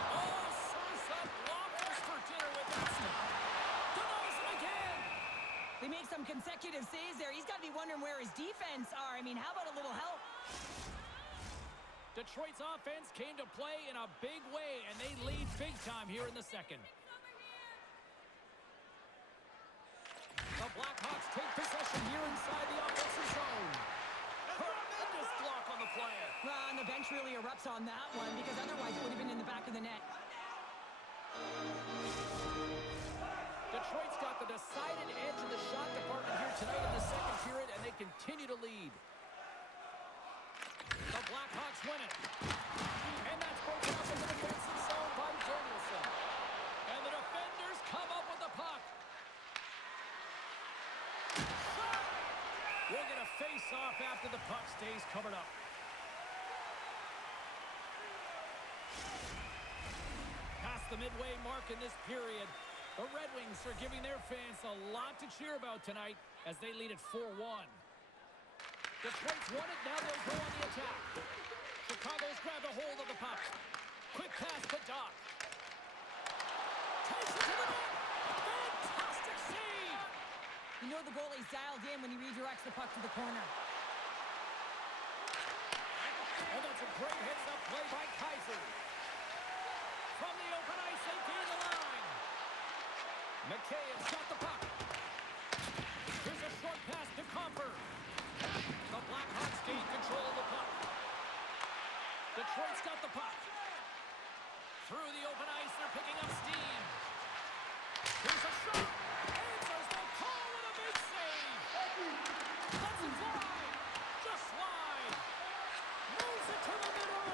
Oh, serves up Loftus for dinner with that snap. Denies him again. They make some consecutive saves there. He's got to be wondering where his defense are. I mean, how about a little help? Detroit's offense came to play in a big way, and they lead big time here in the second. The Blackhawks take possession here inside the offensive zone. Tremendous block on the play. Well, and the bench really erupts on that one because otherwise it would have been in the back of the net. Detroit's got the decided edge in the shot department here tonight in the second period, and they continue to lead. The Blackhawks win it. And that's broken up in the defensive zone by Danielson. And the defenders come up with the puck. We'll get a face-off after the puck stays covered up. Past the midway mark in this period, the Red Wings are giving their fans a lot to cheer about tonight as they lead at 4-1. Detroit's won it, now they'll go on the attack. Chicago's grabbed a hold of the puck. Quick pass to Doc. Takes it to the net. You know the goalie's dialed in when he redirects the puck to the corner. And that's a great heads-up play by Kaiser. From the open ice, they gain the line. McKay's got the puck. Here's a short pass to Comper. The Blackhawks gain control of the puck. Detroit's got the puck. Through the open ice, they're picking up steam. Here's a shot. Answers the call with a big save. Lets it fly. Just wide. Moves it to the middle.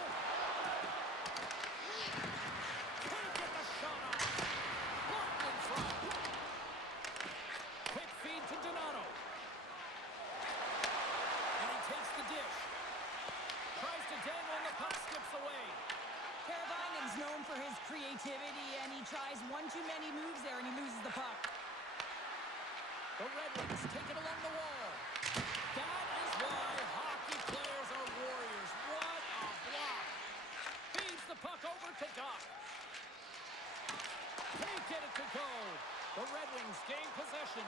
Can't get the shot off. Blocked in front. Quick feed to Donato. And he takes the dish. Tries to dangle and the puck skips away. Caravainen's known for his creativity, and he tries one too many moves there, and he loses the puck. The Red Wings take it along the wall. That is why hockey players are warriors. What a block. Feeds the puck over to Doc. Can't get it to go. The Red Wings gain possession.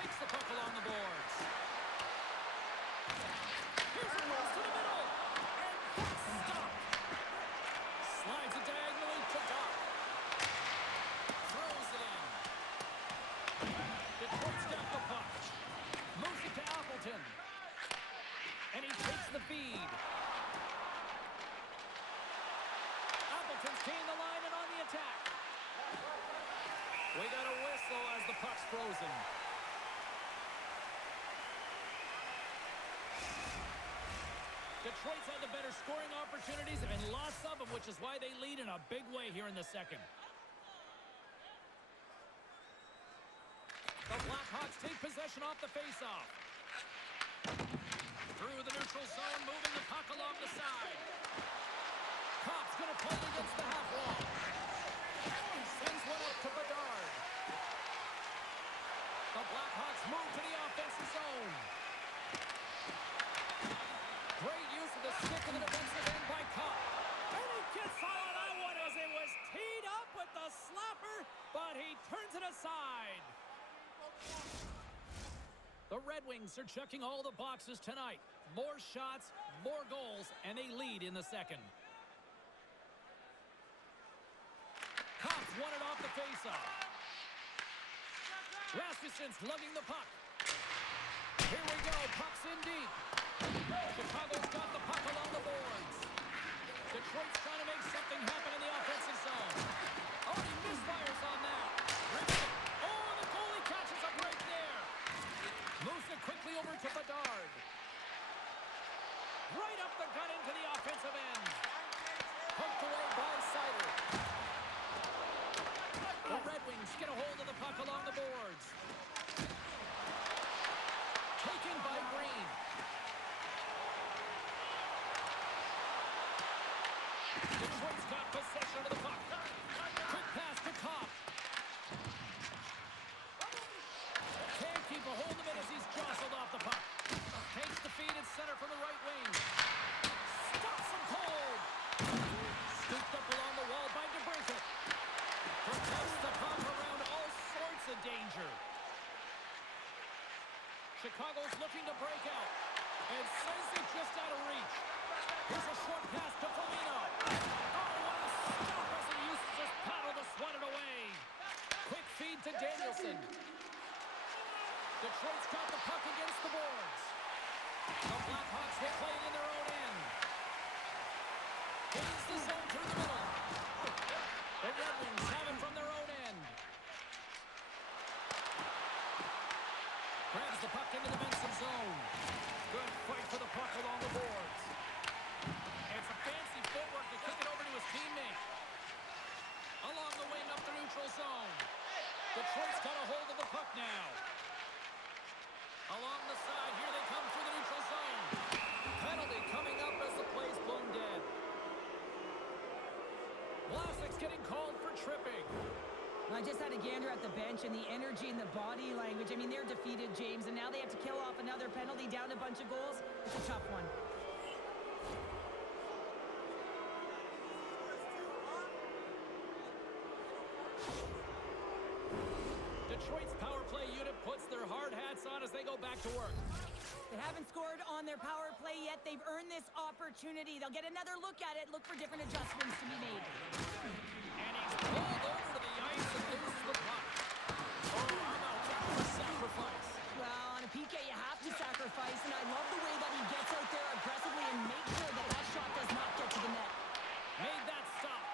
Takes the puck along the boards. Here's a cross to the middle. And stop. Slides it diagonally to Doc. Throws it in. Detroit's got the puck. Moves it to Appleton. And he takes the feed. Appleton's gained the line and on the attack. We got a whistle as the puck's frozen. Detroit's had the better scoring opportunities and lots of them, which is why they lead in a big way here in the second. The Blackhawks take possession off the faceoff. Through the neutral zone, moving the puck along the side. Kopp's going to play it against the half wall. Sends one up to Bedard. The Blackhawks move to the offensive zone. Great use of the stick in the defensive end by Kopp. And he gets all of that one as it was teed up with the slapper, but he turns it aside. The Red Wings are checking all the boxes tonight. More shots, more goals, and they lead in the second. Kopp's won it off the faceoff. Rasmussen's lugging the puck. Here we go, puck's in deep. Chicago's got the puck along the boards. Detroit's trying to make something happen in the offensive zone. Oh, he misfires on that. Rips it. Oh, and the goalie catches a break there. Moves it quickly over to Bedard. Right up the gut into the offensive end. Poked away by Sider. The Red Wings get a hold of the puck along the boards. Taken by Green. Detroit's got possession of the puck. Quick pass to Kopp. Can't keep a hold of it as he's jostled off the puck. Takes the feed at center from the right wing. Stops him cold. Scooped up along the wall by DeBrincat. Protects the puck around all sorts of danger. Chicago's looking to break out. And sends it just out of reach. Here's a short pass to Foligno. Oh, what a stop as he uses his paddle to swat it away. Quick feed to Danielson. Detroit's got the puck against the boards. The Blackhawks will play it in their own end. Gains the zone through the middle. The Red Wings have it from their own end. Grabs the puck into the defensive zone. Good fight for the puck along the boards. It's a fancy footwork to kick it over to his teammate. Along the wing up the neutral zone. Detroit's got a hold of the puck now. Along the side, here they come through the neutral zone. Penalty coming up as the play's blown dead. Vlasic's getting called for tripping. I just had a gander at the bench and the energy and the body language. I mean, they're defeated, James, and now they have to kill off another penalty, down a bunch of goals. It's a tough one. go back to work. They haven't scored on their power play yet. They've earned this opportunity. They'll get another look at it, look for different adjustments to be made. And he's pulled over to the ice and loses the puck. Oh, how about that for sacrifice? Well, on a PK, you have to sacrifice, and I love the way that he gets out there aggressively and makes sure that that shot does not get to the net. Made that stop.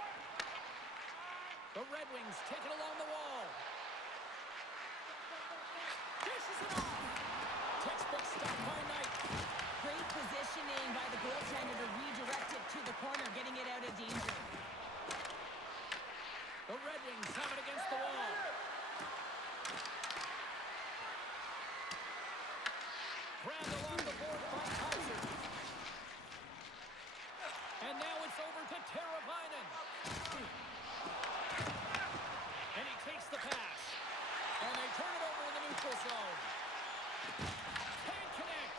The Red Wings take it along the wall. Dishes it off. Textbook stop by Knight. Great positioning by the goaltender to redirect it to the corner, getting it out of danger. The Red Wings have it against the wall. Grabbed along the board by Kaiser. And now it's over to Teravainen. And he takes the pass. And they turn it over in the neutral zone. Can't connect.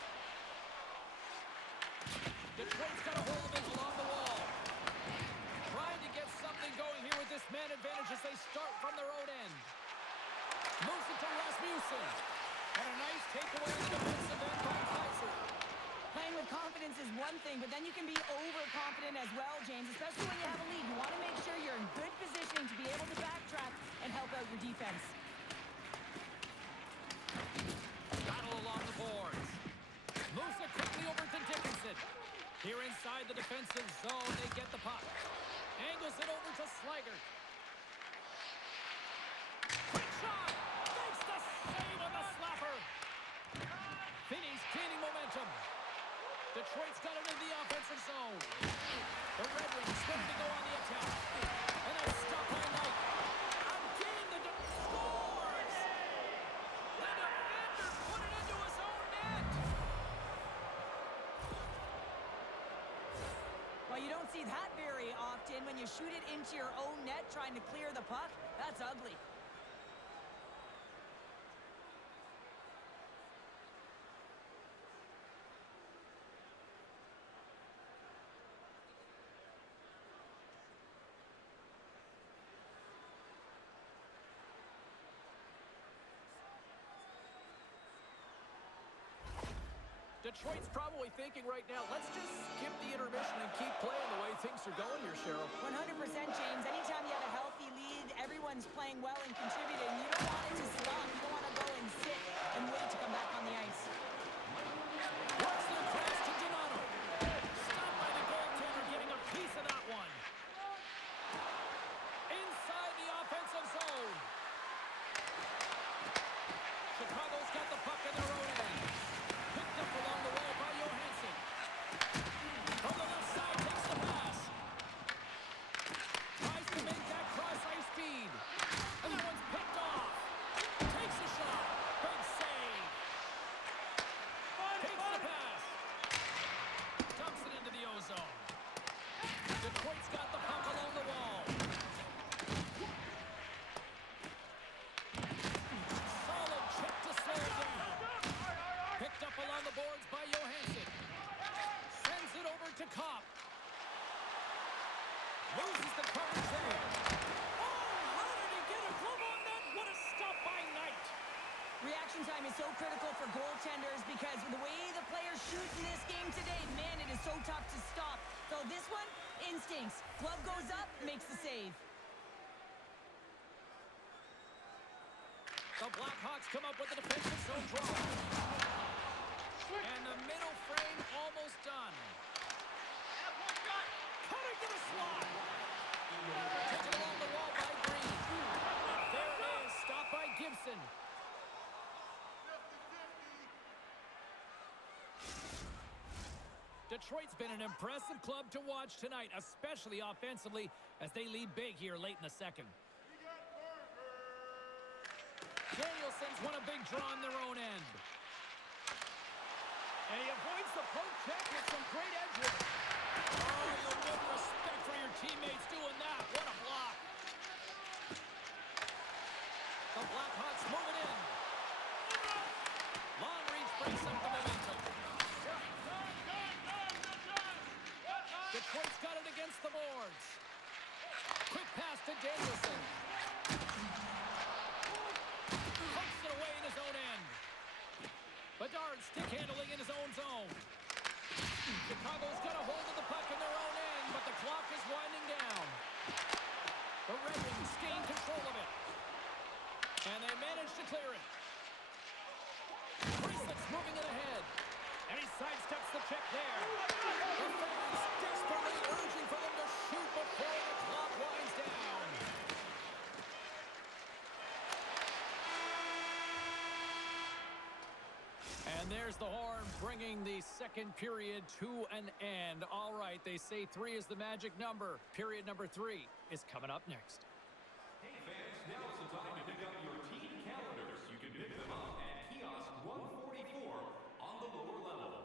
Detroit's got a hold of it along the wall. Trying to get something going here with this man advantage as they start from their own end. Moves it to Rasmussen. And a nice takeaway in the defensive end by Kaiser. Playing with confidence is one thing, but then you can be overconfident as well, James, especially when you have a lead. You want to make sure you're in good positioning to be able to backtrack and help out your defense. Battle along the boards. Moves it quickly over to Dickinson. Here inside the defensive zone, they get the puck. Angles it over to Slaggert. Quick shot! Makes the save on the slapper. Finney's gaining momentum. Detroit's got it in the offensive zone. The Red Wings ready to go on the attack. And a stop by Knight. Again, the scores! The defender put it into his own net. Well, you don't see that very often when you shoot it into your own net trying to clear the puck. That's ugly. Detroit's probably thinking right now, let's just skip the intermission and keep playing the way things are going here, Cheryl. 100%, James. Anytime you have a healthy lead, everyone's playing well and contributing. You don't want it to stop. You don't want to go and sit and wait to come back on the ice. Works the cross to Donato. Stopped by the goaltender, getting a piece of that one. Inside the offensive zone. Chicago's got the puck in their own end. Picked up along the wall by Johansson. From the left side, takes the pass. Tries to make that cross-ice feed. And that one's picked off. Takes a shot. Big save. Takes the pass. Dumps it into the ozone. Detroit's got the puck along the wall. Solid check to slow it down. Picked up along the boards by Johansson. Sends it over to Kopp. Loses the coverage there. Oh, how did he get a glove on that? What a stop by Knight. Reaction time is so critical for goaltenders because the way the players shoot in this game today, man, it is so tough to stop. So this one, instincts. Glove goes up, makes the save. The Blackhawks come up with the defensive zone draw. And the middle frame almost done. Cutting to the slot. Taken along the wall by Green. There it is. Stopped by Gibson. Detroit's been an impressive club to watch tonight, especially offensively, as they lead big here late in the second. Danielson's won a big draw on their own end. And he avoids the poke check with some great edge work. Oh, you'll get respect for your teammates doing that. What a block. The Blackhawks move it in. Long reach breaks up the momentum. Detroit's got it against the boards. Quick pass to Danielson. Pokes it away in his own end. Bedard stick handling in his own zone. Chicago's got a hold of the puck in their own end, but the clock is winding down. The Red Wings gain control of it. And they manage to clear it. Bracelet's moving it ahead. And he sidesteps the check there. The fans desperately urging for them to shoot before the clock winds down. And there's the horn bringing the second period to an end. All right, they say 3 is the magic number. Period number 3 is coming up next. Hey fans, now is the time to pick up your team calendars. You can pick them up at kiosk 144 on the lower level.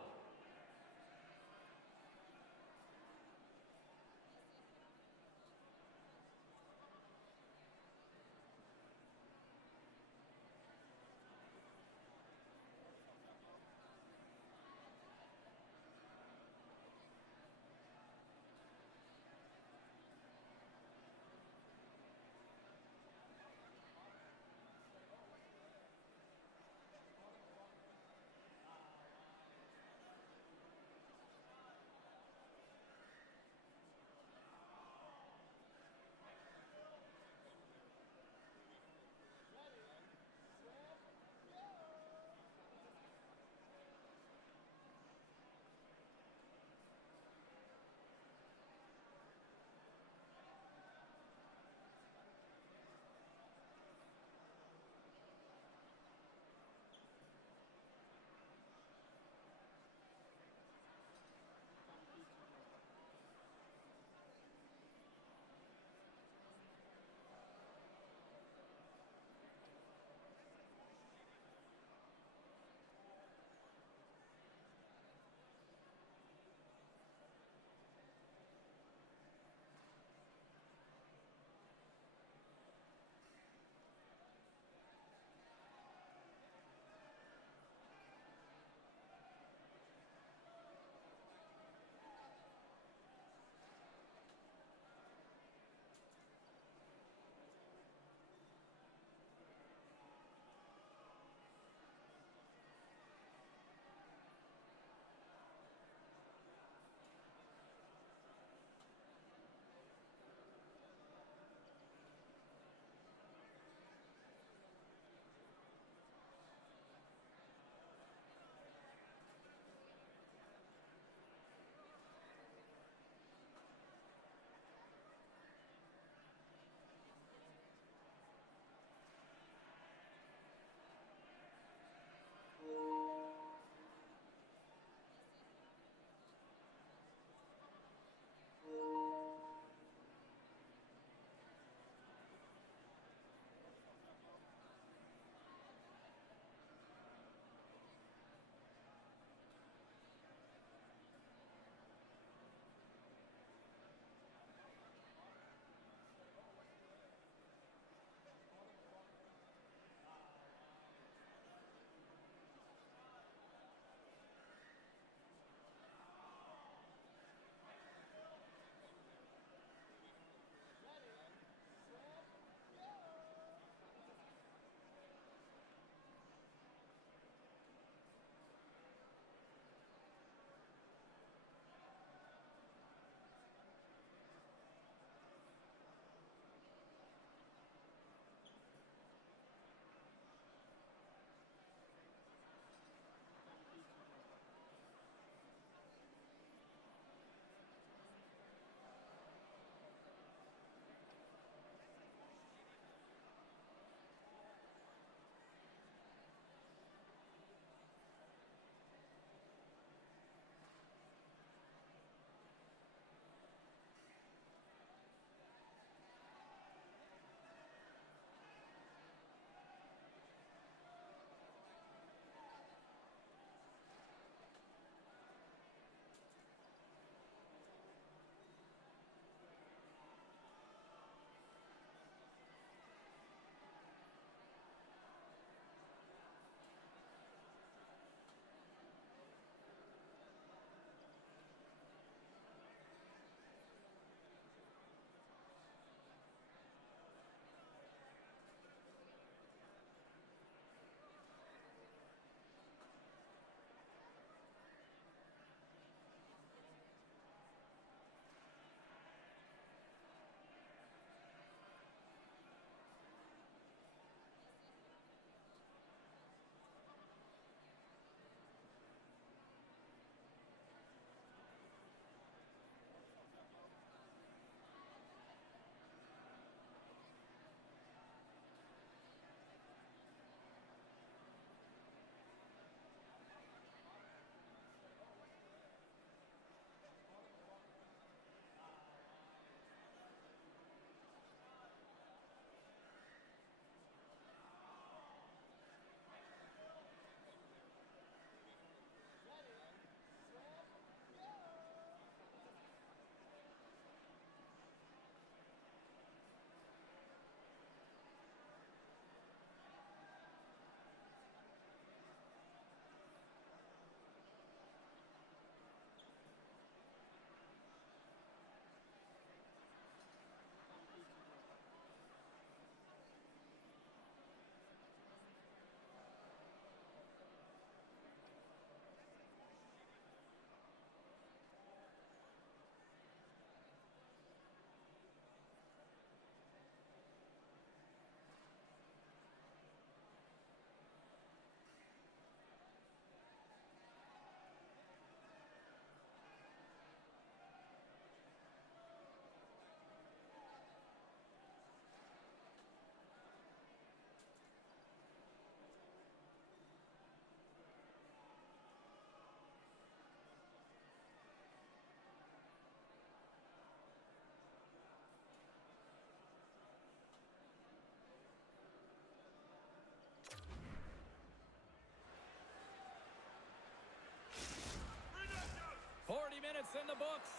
It's in the books.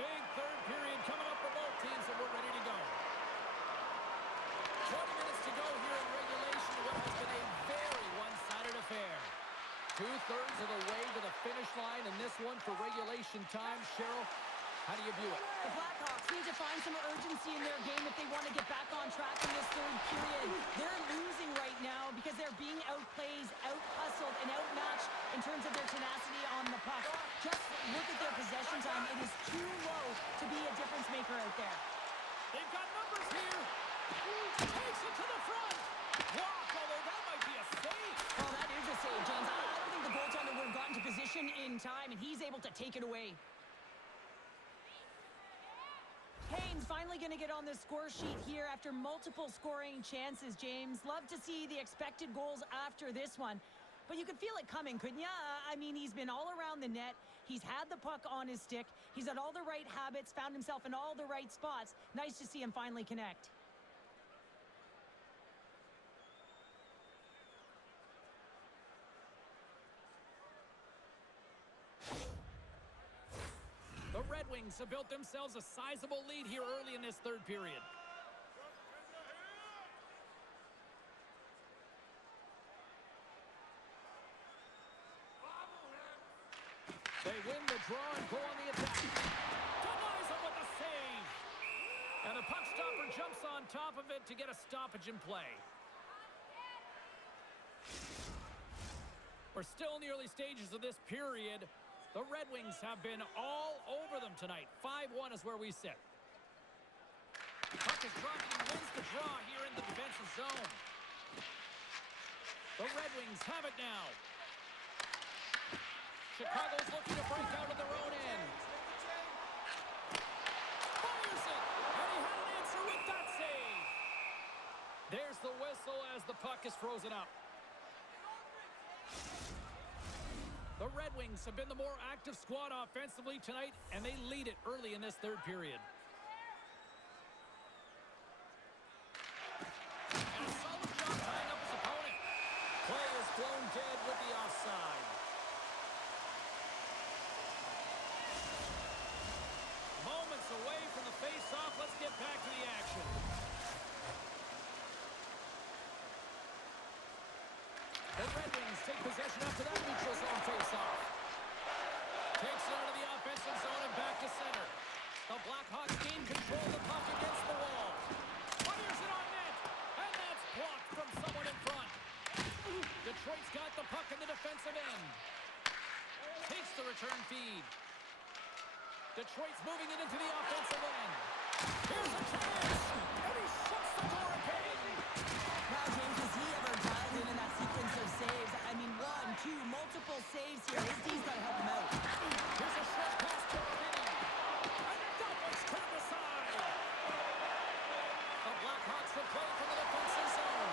Big third period coming up for both teams, and we're ready to go. 20 minutes to go here in regulation, what has been a very one-sided affair. Two-thirds of the way to the finish line in this one for regulation time. Cheryl, how do you view it? The Blackhawks need to find some urgency in their game if they want to get back on track in this third period. They're losing right now because they're being outplayed, out-hustled, and outmatched in terms of their tenacity on the puck. Just look at their possession time. It is too low to be a difference maker out there. They've got numbers here. Takes it to the front. Walk, although that might be a save. Oh, that is a save, James. I don't think the goaltender would have gotten to position in time, and he's able to take it away. Kane's finally going to get on the score sheet here after multiple scoring chances, James. Love to see the expected goals after this one. But you could feel it coming, couldn't you? I mean, he's been all around the net. He's had the puck on his stick. He's had all the right habits, found himself in all the right spots. Nice to see him finally connect. The Red Wings have built themselves a sizable lead here early in this third period. They win the draw and go on the attack. Denies him with a save. And the puck stopper jumps on top of it to get a stoppage in play. We're still in the early stages of this period. The Red Wings have been all over them tonight. 5-1 is where we sit. Puck is dropping and wins the draw here in the defensive zone. The Red Wings have it now. Chicago's looking to break out of their own end. Fires it! And he had an answer with that save. There's the whistle as the puck is frozen up. The Red Wings have been the more active squad offensively tonight, and they lead it early in this third period. And a solid job tying up his opponent. Play is blown dead with the offside. Moments away from the face-off. Let's get back to the action. The Red Wings take possession after that neutral zone face-off. Takes it out of the offensive zone and back to center. The Blackhawks gain control of the puck against the wall. Fires it on net, and that's blocked from someone in front. Detroit's got the puck in the defensive end. Takes the return feed. Detroit's moving it into the offensive end. Here's a chance, and he shuts the door again. Wow, James, has he ever dialed in that sequence of saves? I mean, one, two, multiple saves here. His team's got to help him out. Here's a short pass to Vinny. And that one's turned aside. The Blackhawks will play from the defensive zone.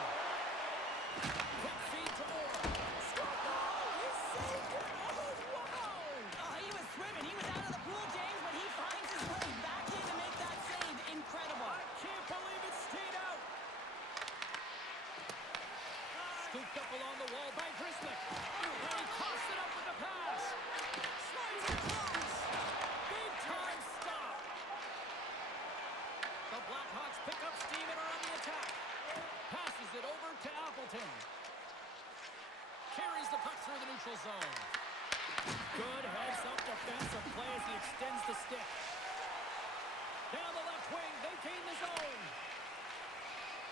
Quick feed to Moore. Stop! He saved it! Oh, wow! Oh, he was swimming. He was out of the pool, James, but he finds his way back in to make that save. Incredible. I can't believe it stayed out. Scooped up along the wall by Grissnick. And he tossed it up with the pass. Slides it close. Big time stop. The Blackhawks pick up steam and are on the attack. Passes it over to Appleton. Carries the puck through the neutral zone. Good heads-up defensive play as he extends the stick. Down the left wing, they gain the zone.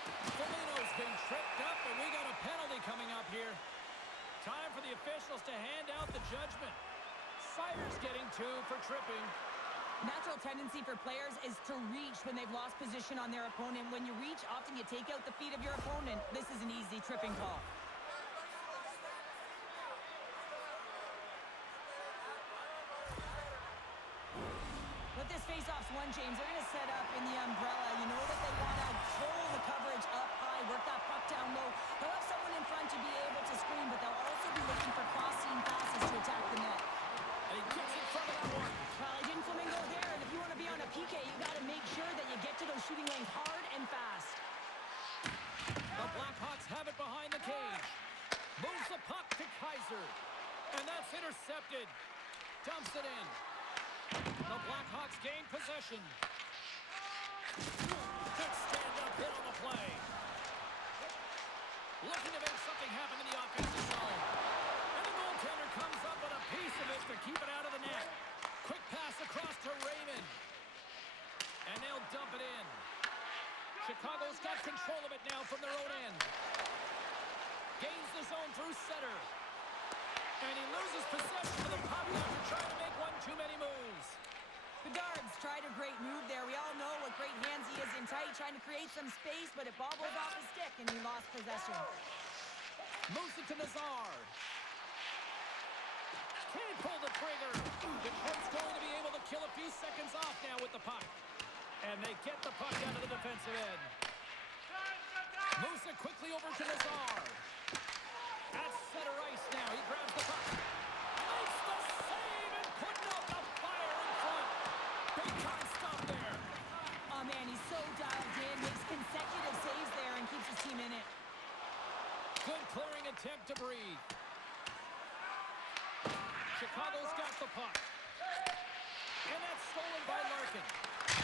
Foligno's been tripped up, and we got a penalty coming up here. Time for the officials to hand out the judgment. Sider's getting 2 for tripping. Natural tendency for players is to reach when they've lost position on their opponent. When you reach, often you take out the feet of your opponent. This is an easy tripping call. With this face-off's won, James, they're going to set up in the umbrella. You know that they want to hold the coverage up high, work that puck down low. They'll have someone in front to be able to screen, but they'll also be looking for crossing passes to attack the net. And he gets in front of that one. Well, he didn't flamingo there, and if you want to be on a PK, you got to make sure that you get to those shooting lanes hard and fast. The Blackhawks have it behind the cage. Moves the puck to Kaiser. And that's intercepted. Dumps it in. The Blackhawks gain possession. Good stand-up hit on the play. Looking to make something happen in the offensive zone. And the goaltender comes up with a piece of it to keep it out of the net. Quick pass across to Raymond. And they'll dump it in. Chicago's got control of it now from their own end. Gains the zone through center. And he loses possession of the puck after trying to make one too many moves. The guards tried a great move there. We all know what great hands he is in tight, trying to create some space, but it bobbled off his stick, and he lost possession. Moves it to Nazar. Can't pull the trigger. Detroit's going to be able to kill a few seconds off now with the puck. And they get the puck out of the defensive end. Moves it quickly over to Nazar. At center ice now. He grabs the puck. Makes the save and putting out the fire in front. Big time stop there. Oh, man, he's so dialed in. Makes consecutive saves there and keeps his team in it. Good clearing attempt to breathe. Chicago's got the puck. And that's stolen by Larkin.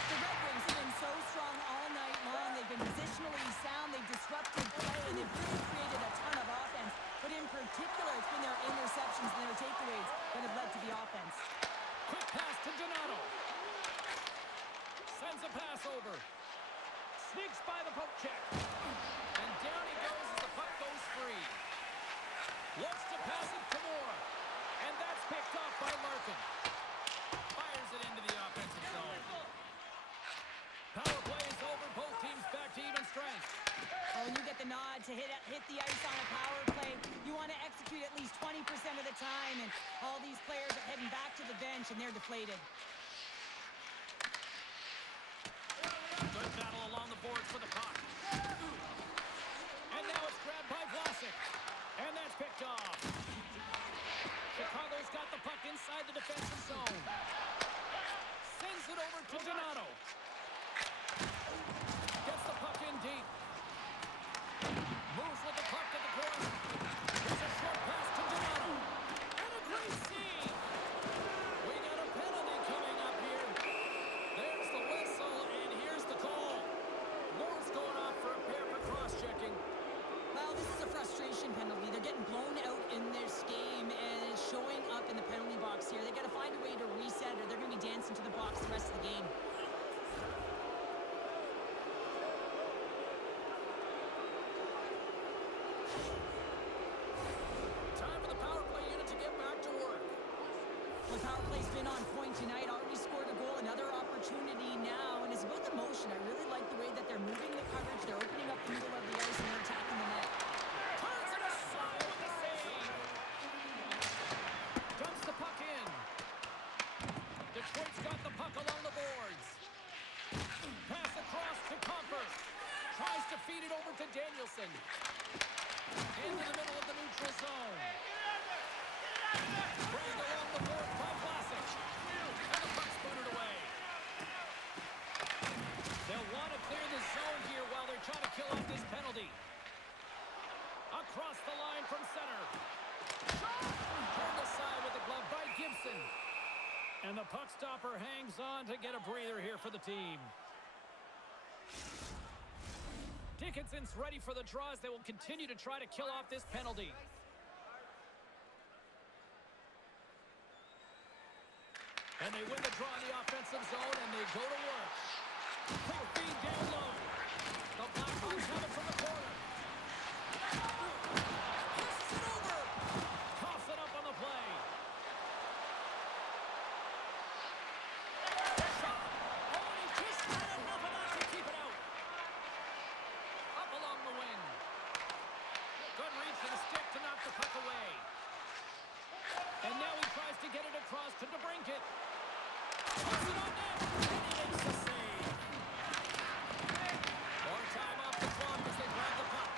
The Red Wings have been so strong all night long. They've been positionally sound. They've disrupted play, and they've really created a ton of offense. But in particular, it's been their interceptions and their takeaways that have led to the offense. Quick pass to Donato. Sends a pass over. Sneaks by the poke check. And down he goes as the puck goes free. Looks to pass it to Moore. And that's picked off by Larkin. Fires it into the offensive zone. Power play is over. Both teams back to even strength. Oh, and you get the nod to hit the ice on a power play. You want to execute at least 20% of the time, and all these players are heading back to the bench, and they're deflated. Good battle along the boards for the puck. And now it's grabbed by Vlasic. And that's picked off. Chicago's got the puck inside the defensive zone. Sends it over to Donato. Gets the puck in deep. Moves with the puck to the corner. Gets a short pass to Donato. And a great save. We got a penalty coming up here. There's the whistle, and here's the call. Moore's going off for a pair for cross-checking. Well, this is a frustration penalty. They're getting blown out in this game, and it's showing up in the penalty box here. They got to find a way to reset, or they're going to be dancing to the box the rest of the game. Time for the power play unit to get back to work. Well, the power play's been on point tonight. Already scored a goal. Another opportunity now, and it's about the motion. I really like the way that they're moving the coverage. They're opening up the middle of the ice, and they're attacking the net. Turns it aside with the save. Dumps the puck in. Detroit's got the puck along the boards. Pass across to Comfort. Tries to feed it over to Danielson. Into the middle of the neutral zone. Dragged along the board by Vlasic. And the puck's buttered away. They'll want to clear the zone here while they're trying to kill off this penalty. Across the line from center. Turned aside with the glove by Gibson. And the puck stopper hangs on to get a breather here for the team. Dickinson's ready for the draws. They will continue to try to kill off this penalty. And they win the draw in the offensive zone, and they go to work. Quick feed down low. The Blackhawks have it from the corner. Passes it over. Coughs it up on the play. Shot. Oh, and he just not enough of that to keep it out. Up along the wing. Good reach for the stick to knock the puck away. And now he tries to get it across to DeBrincat. Puts it on net, and he makes the save. More time off the clock as they grab the puck.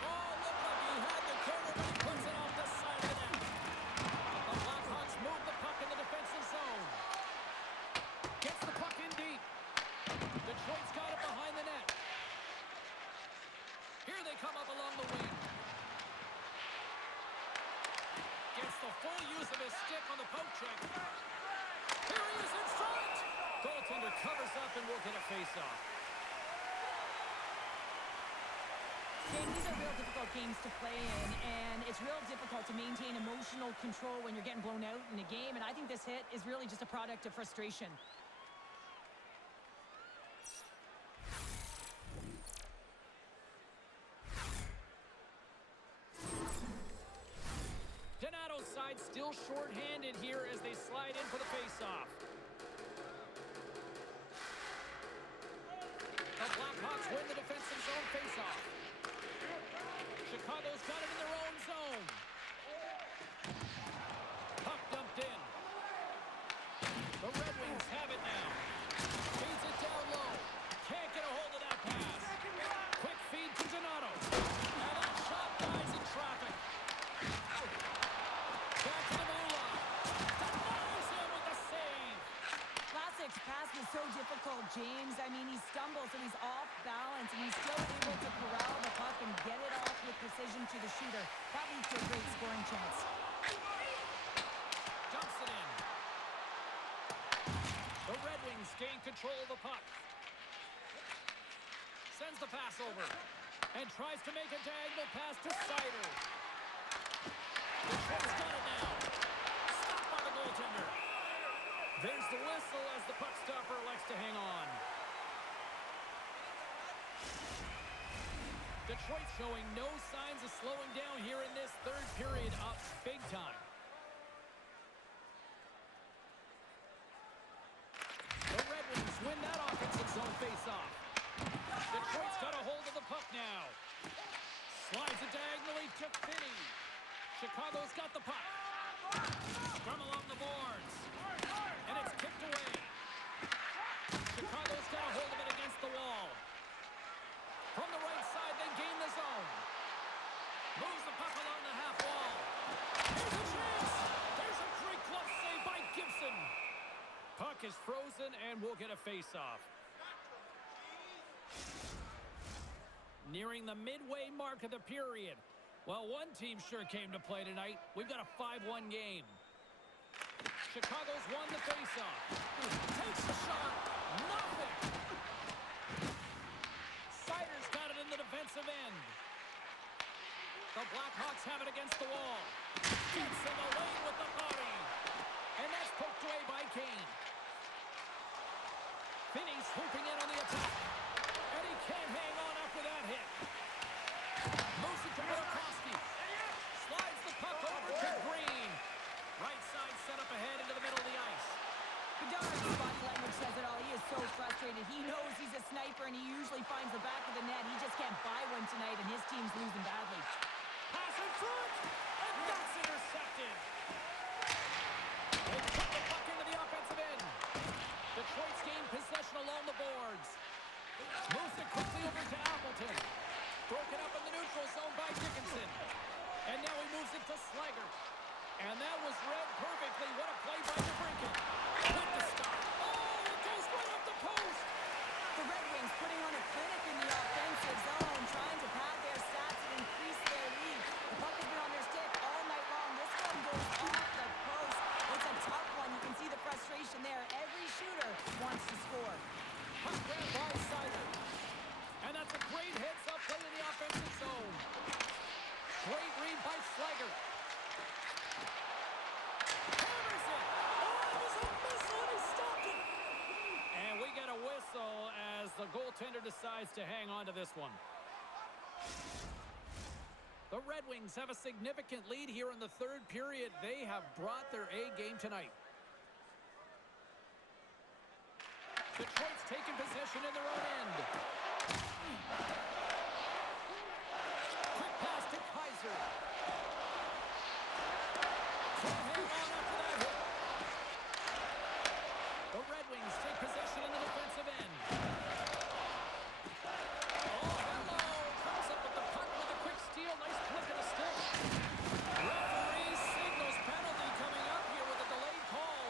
Oh, looked like he had the corner, but he puts it off the side of the net. The Blackhawks move the puck in the defensive zone. Gets the puck in deep. Detroit's got it behind the net. Here they come up along the wing. Gets the full use of his stick on the poke check. Here he is in front. Goaltender covers up and will get a face-off. James, these are real difficult games to play in, and it's real difficult to maintain emotional control when you're getting blown out in a game, and I think this hit is really just a product of frustration. Donato's side still short-handed here as they slide in for the face-off. The Blackhawks win the defensive zone face-off. Chicago's got it in their own zone. Puck dumped in. The Red Wings have it now. Feeds it down low. Can't get a hold of that pass. Quick feed to Donato. And that shot dies in traffic. Back to the blue line. Denies him with the save. Classic's pass was so difficult, James. I mean, he stumbles and he's off balance, and he's still able to corral the puck and get it off with precision to the shooter. That leads to a great scoring chance. Dumps it in. The Red Wings gain control of the puck. Sends the pass over. And tries to make a diagonal pass to Sider. Detroit's got it now. Stopped by the goaltender. There's the whistle as the puck stopper elects to hang on. Detroit showing no signs of slowing down here in this third period, up big time. The Red Wings win that offensive zone face-off. Detroit's got a hold of the puck now. Slides it diagonally to Finney. Chicago's got the puck. Scrum along the boards. And it's kicked away. Chicago's got a hold of it against the wall. From the right side, they gain the zone. Moves the puck along the half wall. Here's a chance. There's a great glove save by Gibson. Puck is frozen and we'll get a face-off. Nearing the midway mark of the period. Well, one team sure came to play tonight. We've got a 5-1 game. Chicago's won the face-off. Takes the shot. Nothing. Sider's got it in the defensive end. The Blackhawks have it against the wall. Gets in the lane with the body. And that's poked away by Kane. Finney swooping in on the attack. And he can't hang on after that hit. Moves it to Burakovsky. Slides the puck over to Green. Right side set up ahead into the middle of the ice. Bedard's body language says it all. He is so frustrated. He knows he's a sniper, and he usually finds the back of the net. He just can't buy one tonight, and his team's losing badly. Pass in front, and that's intercepted. They put the puck into the offensive end. Detroit's gained possession along the boards. Moves it quickly over to Appleton. Broken up in the neutral zone by Dickinson. And now he moves it to Slager. And that was read perfectly. What a play by DeBrincat. With the stop. Oh, it goes right up the post. The Red Wings putting on a clinic in the offensive zone, trying to pad their stats and increase their lead. The puck has been on their stick all night long. This one goes off the post. It's a tough one. You can see the frustration there. Every shooter wants to score. Puck grab by Sider. And that's a great heads-up play in the offensive zone. Great read by Slager. Hammers it. Oh, it was a missile, and he stopped it. And we get a whistle as the goaltender decides to hang on to this one. The Red Wings have a significant lead here in the third period. They have brought their A game tonight. Detroit's taking possession in their own end. Quick pass to Kaiser. Can't hang on after that hit. The Red Wings take possession in the defensive end. Oh, hello. Comes up with the puck with a quick steal. Nice flick of the stick. Referee signals penalty coming up here with a delayed call.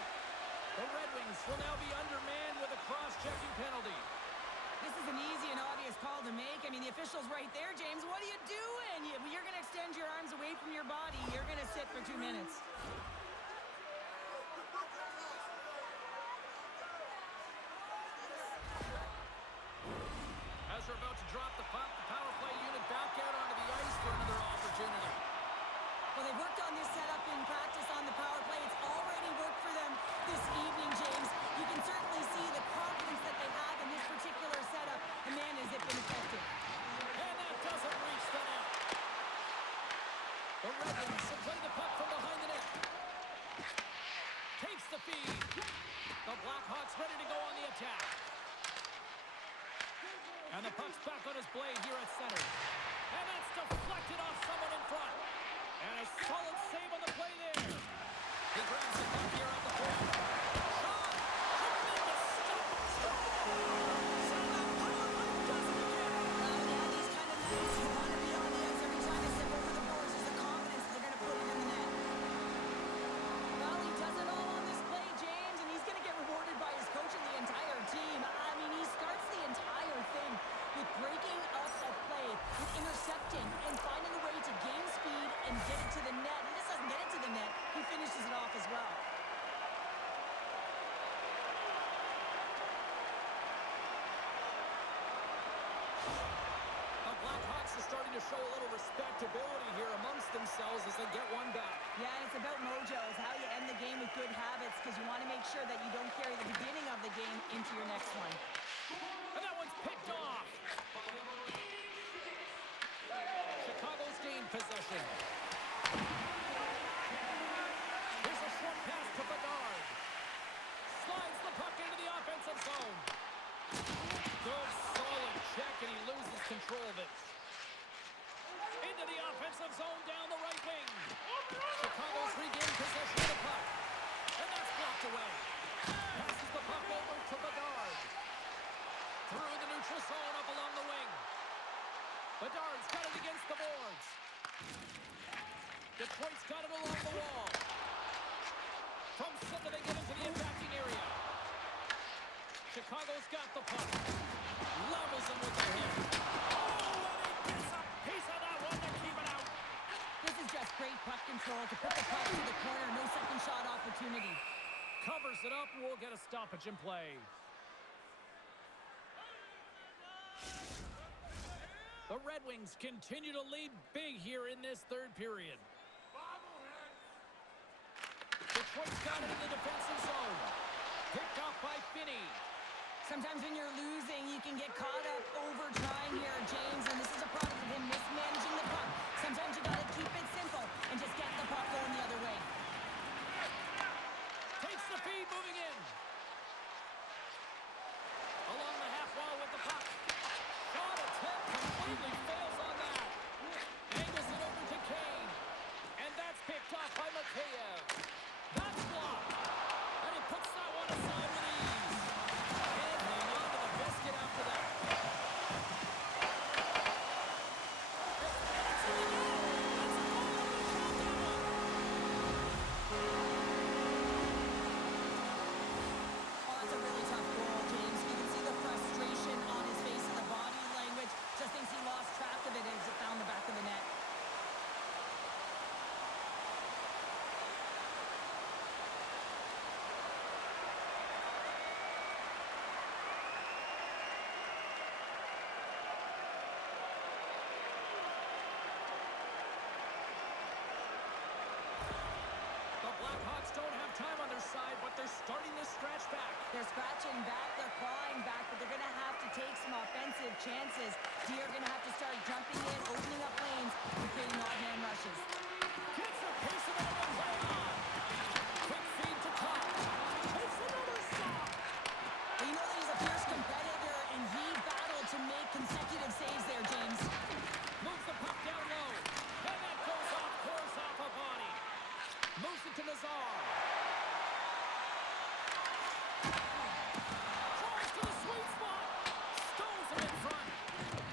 The Red Wings will now be undermanned with a cross-checking penalty. This is an easy and obvious call to make. I mean, the official's right there, James. What are you doing? You're going to extend your arms away from your body. You're going to sit for 2 minutes. Blackhawks ready to go on the attack. And the puck's back on his blade here at center. And that's deflected off someone in front. And a solid save on the play there. He grabs the puck here at the point. Shot! Tremendous stop! So the power play does it again. Oh, yeah, these kind of nights, you want to be on the ice every time they step over the boards. There's a confidence they're going to put it in the net. Well, he does it all on this play, James, and he's going to get rewarded by his coach and the entire team. I mean, he starts the entire thing with breaking up a play, with intercepting, and finding a way to gain speed and get it to the net. He just doesn't get it to the net. He finishes it off as well. The Blackhawks are starting to show a little respectability here amongst themselves as they get one back. Yeah, and it's about mojo. It's how you end the game with good habits because you want to make sure that you don't carry the beginning of the game into your next one. And that one's picked off. Chicago's gained possession. Here's a short pass to Bedard. Slides the puck into the offensive zone. Good solid check, and he loses control of it. Into the offensive zone down the right wing. Chicago's regained possession of the puck. And that's blocked away. Passes the puck over to Bedard. Through the neutral zone up along the wing. Bedard's got it against the boards. Detroit's got it along the wall. From center they get into the attacking area. Chicago's got the puck. Levels him with the hit. Oh, and he gets a piece of that one to keep it out. This is just great puck control to put the puck to the corner. No second shot opportunity. Covers it up, and we'll get a stoppage in play. The Red Wings continue to lead big here in this third period. Detroit's got it in the defensive zone. Picked off by Finney. Sometimes when you're losing, you can get caught up over trying here, James, and this is a product of him mismanaging the puck. Sometimes you got to keep it simple and just get the puck going the other way. Takes the feed, moving in. Along the half wall with the puck. Shot attempt completely fails on that. Angles it over to Kane. And that's picked off by Mikheyev. That's blocked. And he puts that one aside with ease. And hang on to the biscuit after that. That's it again. That's a goal. Count that one. Oh, that's a really tough goal, James. You can see the frustration on his face and the body language. Just thinks he lost track of it as it found the back of the net. The Blackhawks don't have time on their side, but they're starting to scratch back. They're scratching back, they're clawing back, but they're going to have to take some offensive chances. D are going to have to start jumping in, opening up lanes, and creating odd man rushes. Gets a piece of that one right on. Quick feed to top. Takes another stop. Well, you know that he's a fierce competitor, and he battled to make consecutive saves there, James. Moves the puck down low. And that goes off course off a body. Moves it to Nazar. Tries to the sweet spot. Stones him in front.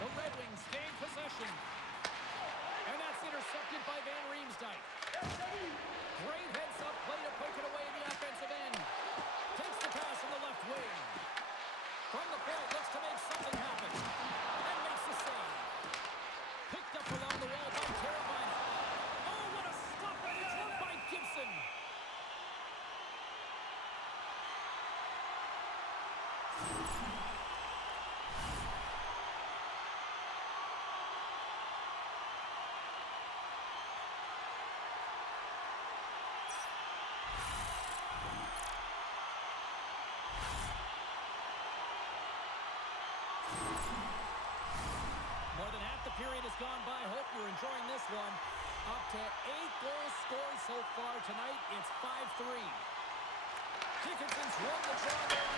The Red Wings gain possession. And that's intercepted by Van Riemsdyk. Great heads-up play to poke it away in the offensive end. Takes the pass in the left wing. From the point, looks to make something happen. And makes the save. Picked up along the wall by Carabine. Oh, what a stop right there by Gibson. More than half the period has gone by. Hope you're enjoying this one. Up to 8 goals scored so far tonight. It's 5-3. Dickinson's won the draw there on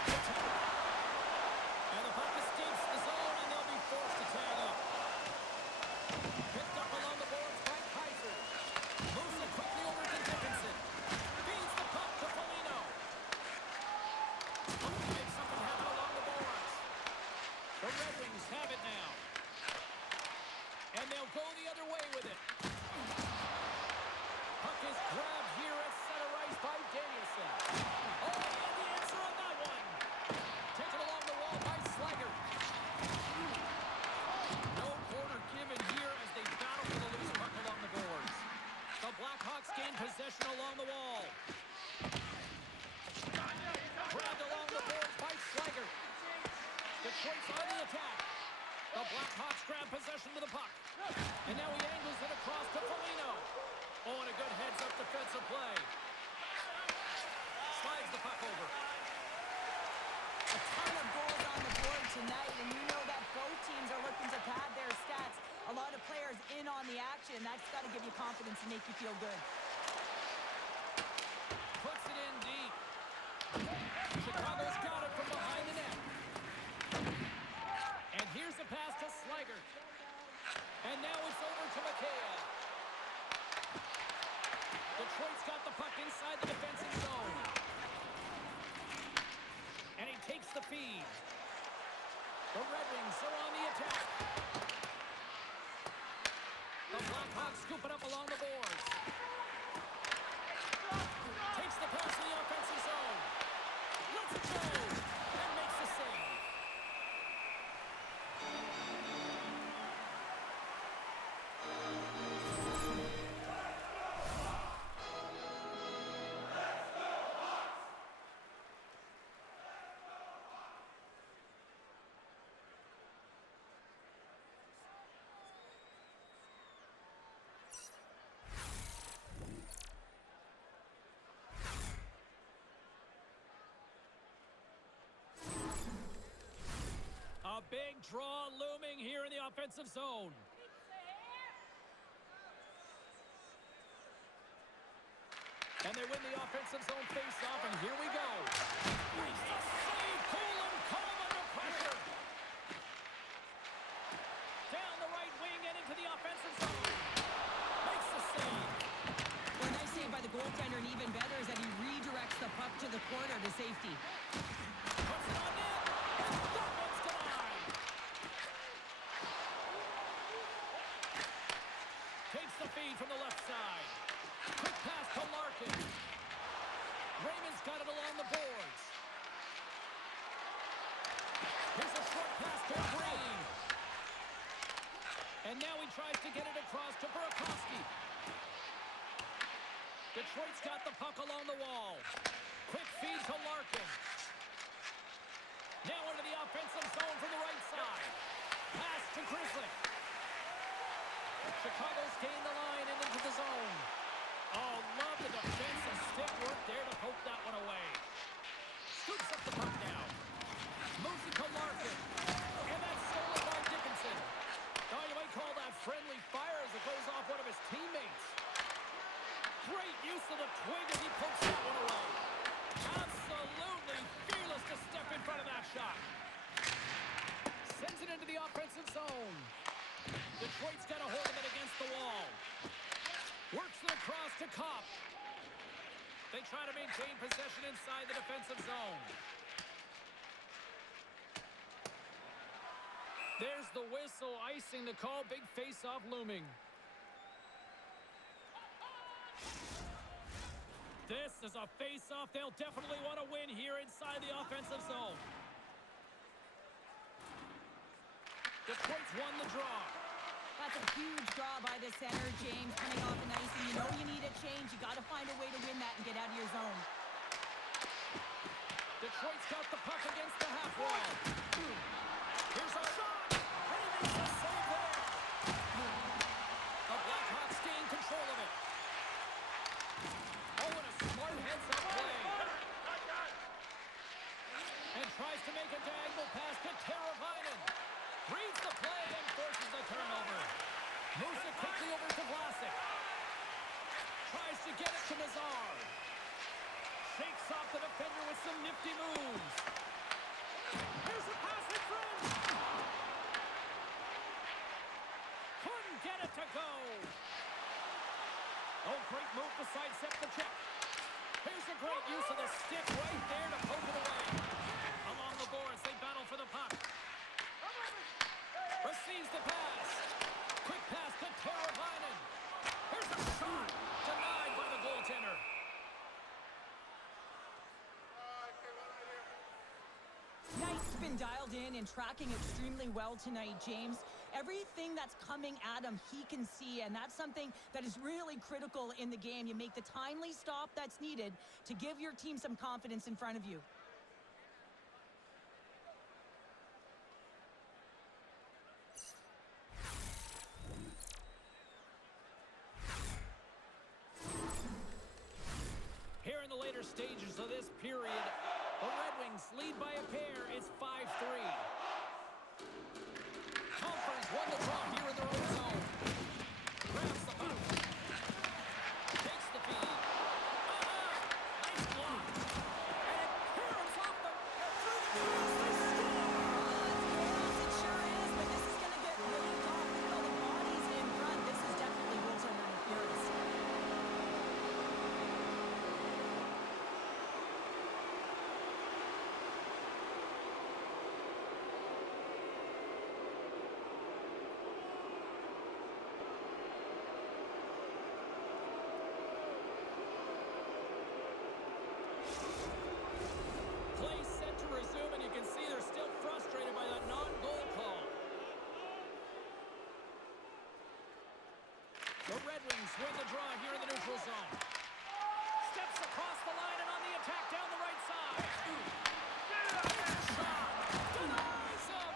make you feel good. Puts it in deep. Chicago's got it from behind the net. And here's the pass to Slager. And now it's over to Mikheyev. Detroit's got the puck inside the defensive zone. And he takes the feed. The Red Wings are on the attack. The Blackhawks scoop it up along the boards. Takes the pass to the offensive zone. Lets it go. And makes the save. A big draw looming here in the offensive zone. And they win the offensive zone face-off, and here we go. Makes the save, cool and calm under pressure. Down the right wing and into the offensive zone. Makes the save. Well, a nice save by the goaltender, and even better is that he redirects the puck to the corner to safety. Puts it on net. That one's denied. Takes the feed from the left side. Quick pass to Larkin. Raymond's got it along the boards. Here's a short pass to Green. And now he tries to get it across to Burakovsky. Detroit's got the puck along the wall. Quick feed to Larkin. Now into the offensive zone from the right side. Pass to Grizzly. Chicago's gained the line and into the zone. Oh, love the defensive stick work there to poke that one away. Scoops up the puck now. Moves it to Larkin. And that's stolen by Dickinson. Oh, you might call that friendly fire as it goes off one of his teammates. Great use of the twig as he pokes that one away. Absolutely fearless to step in front of that shot. Sends it into the offensive zone. Detroit's got a hold of it against the wall. Works it across to Kopp. They try to maintain possession inside the defensive zone. There's the whistle, icing the call. Big face-off looming. This is a face-off they'll definitely want to win here inside the offensive zone. Detroit's won the draw. That's a huge draw by the center, James, coming off the ice, and you know you need a change. You got to find a way to win that and get out of your zone. Detroit's got the puck against the half wall. Here's a shot, and he makes a save there. The Blackhawks gain control of it. Oh, and a smart heads-up play. And tries to make a diagonal pass to Teravainen. Reads the play and forces the turnover. Moves it quickly over to Vlasic. Tries to get it to Nazar. Shakes off the defender with some nifty moves. Here's the pass in front. Couldn't get it to go. Oh, great move to sidestep the check. Here's a great use of the stick right there to poke it away. Along the boards, they battle for the puck. Receives the pass. Quick pass to Teravainen. Here's a shot. Denied by the goaltender. Knight's been dialed in and tracking extremely well tonight, James. Everything that's coming at him, he can see, and that's something that is really critical in the game. You make the timely stop that's needed to give your team some confidence in front of you. Here in the later stages of this period, the Red Wings lead by a pair. It's 5-3. Conference won the draw here in their own zone. Grabs the puck. neutral zone. Steps across the line and on the attack down the right side. Shot. Denies him.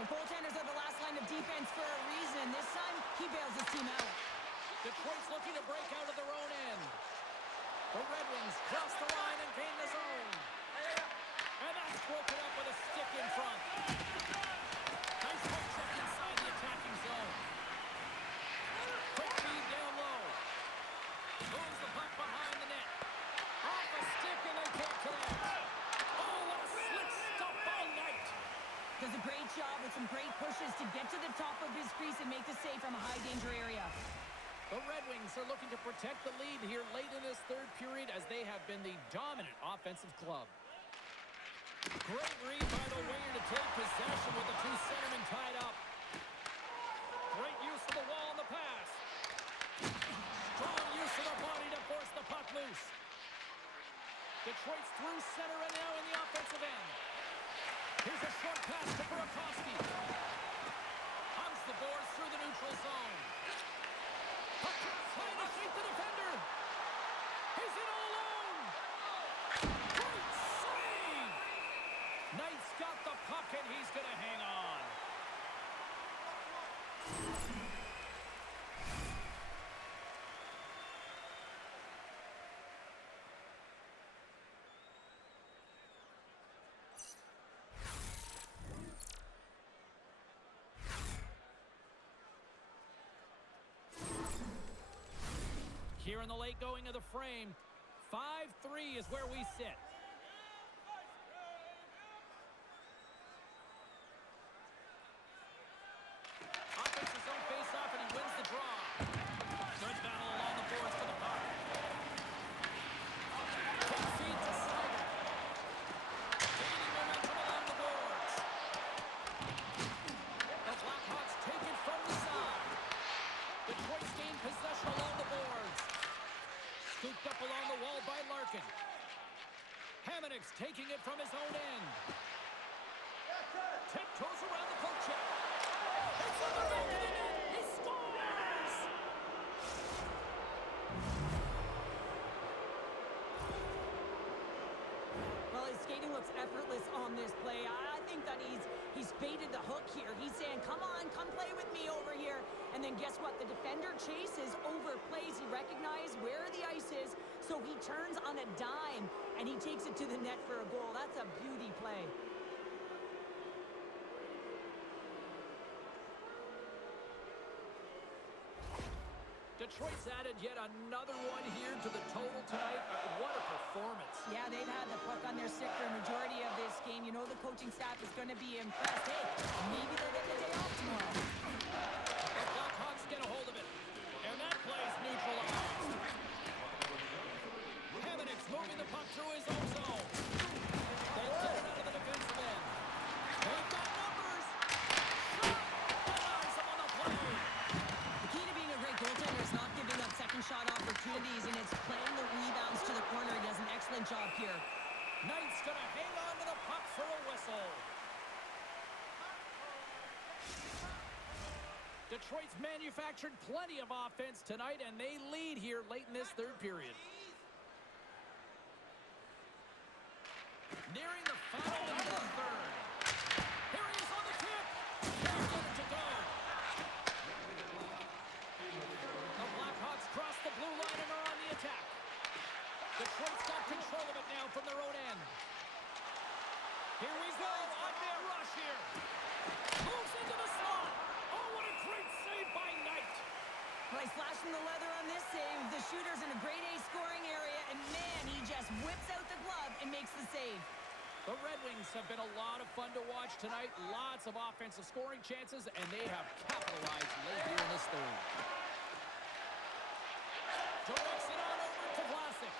The goaltenders are the last line of defense for a reason. This time, he bails his team out. Detroit's looking to break out of their own end. The Red Wings cross the line and gain the zone. And that's broken up with a stick in front. Nice hook check inside the attacking zone. Quick feed down low. Moves the puck behind the net. Off a stick and they can't connect. Oh, what a slick stop by Knight. Does a great job with some great pushes to get to the top of his crease and make the save from a high-danger area. The Red Wings are looking to protect the lead here late in this third period as they have been the dominant offensive club. Great read by the winger to take possession with the two centermen tied up. Great use of the wall on the pass. Strong use of the body to force the puck loose. Detroit's through center and now in the offensive end. Here's a short pass to Burakovsky. Hunts the boards through the neutral zone. Puck trying to shake the defender. He's in all alone. Great save. Knight's got the puck and he's going to hang on. Here in the late going of the frame, 5-3 is where we sit. Offensive zone face-off, and he wins the draw. Good battle along the boards for the puck. Quick feed to Snyder. Gaining momentum along the boards. The Blackhawks take it from the side. Detroit's gained possession along the boards. Scooped up along the wall by Larkin. Hamonic's taking it from his own end. Tiptoes around the poke check. It's on the back of the net. He scores! Well, his skating looks effortless on this play. I think that he's baited the hook here. He's saying, come on, come play with me over here. And then guess what? The defender chases, overplays. He recognizes where the ice is, so he turns on a dime, and he takes it to the net for a goal. That's a beauty play. Detroit's added yet another one here to the total tonight. What a performance. Yeah, they've had the puck on their stick for a majority of this game. You know the coaching staff is going to be impressed. Hey, maybe they'll get the day off tomorrow. The Blackhawks get a hold of it. And that play's neutralized. Hamonic's moving the puck through his own zone. They get it out of the defensive end. They've got numbers. Shot! Denies him on the play. The key to being a great goaltender is not giving up second shot opportunities, and it's playing the rebounds to the corner. He does an excellent job here. Knight's going to hang on to the puck for a whistle. Detroit's manufactured plenty of offense tonight, and they lead here late in this third period. Nearing the final minute of the third. Here he is on the tip. Can't get it to go. The Blackhawks cross the blue line and are on the attack. Detroit's got control of it now from their own end. Here we go on their rush here. Moves into the slot. Oh, what a great save by Knight. Well, he's flashing the leather on this save. The shooter's in a grade A scoring area, and man, he just whips out the glove and makes the save. The Red Wings have been a lot of fun to watch tonight. Lots of offensive scoring chances, and they have capitalized late here in this third. Directs it on over to Vlasic.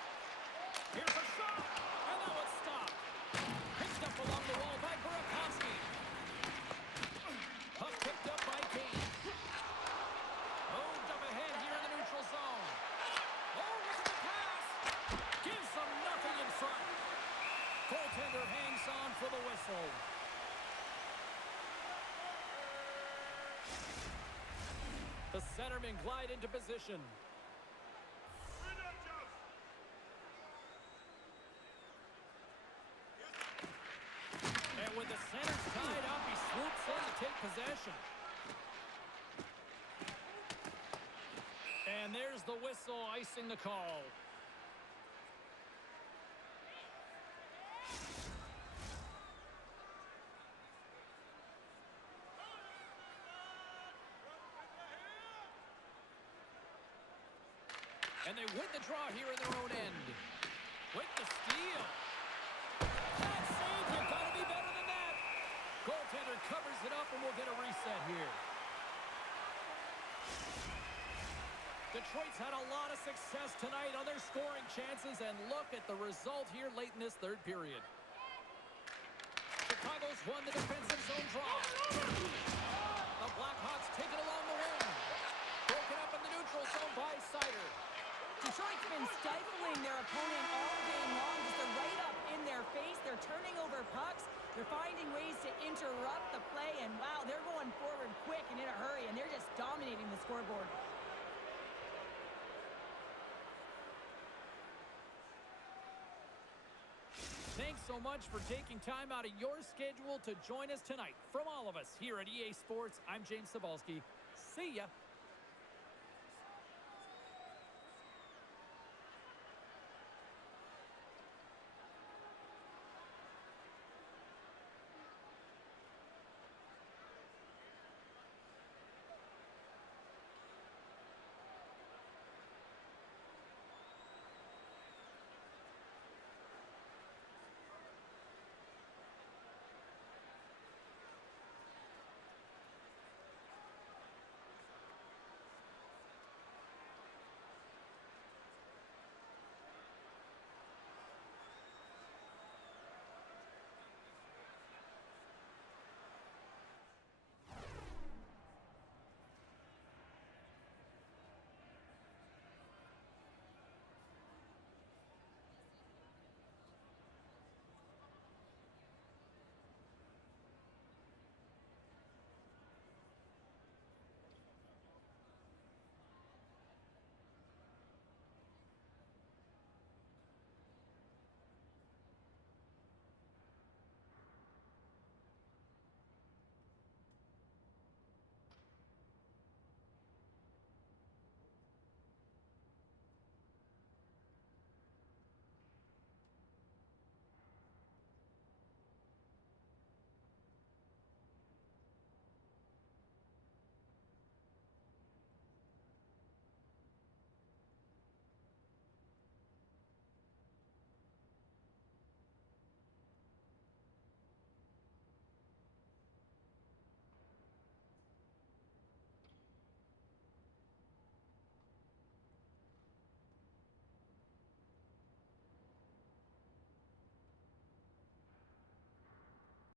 Here's a shot, and that one's stopped. Picked up along the wall by Burakovsky. Puck picked up by Kane. Moved up ahead here in the neutral zone. Oh, look at the pass. Gives them nothing in front. Goaltender hangs on for the whistle. The centermen glide into position. possession. And there's the whistle, icing the call. And they win the draw here in their own end. With the steal. That save, you gotta be better than that. Goaltender covers it up, and we'll get a reset here. Detroit's had a lot of success tonight on their scoring chances, and look at the result here late in this third period. Chicago's won the defensive zone draw. The Blackhawks take it along the wing. Broken up in the neutral zone by Sider. Detroit's been stifling their opponent all game long, just right up in their face. They're turning over pucks. They're finding ways to interrupt the play, and wow, they're going forward quick and in a hurry, and they're just dominating the scoreboard. Thanks so much for taking time out of your schedule to join us tonight. From all of us here at EA Sports, I'm James Cebulski. See ya.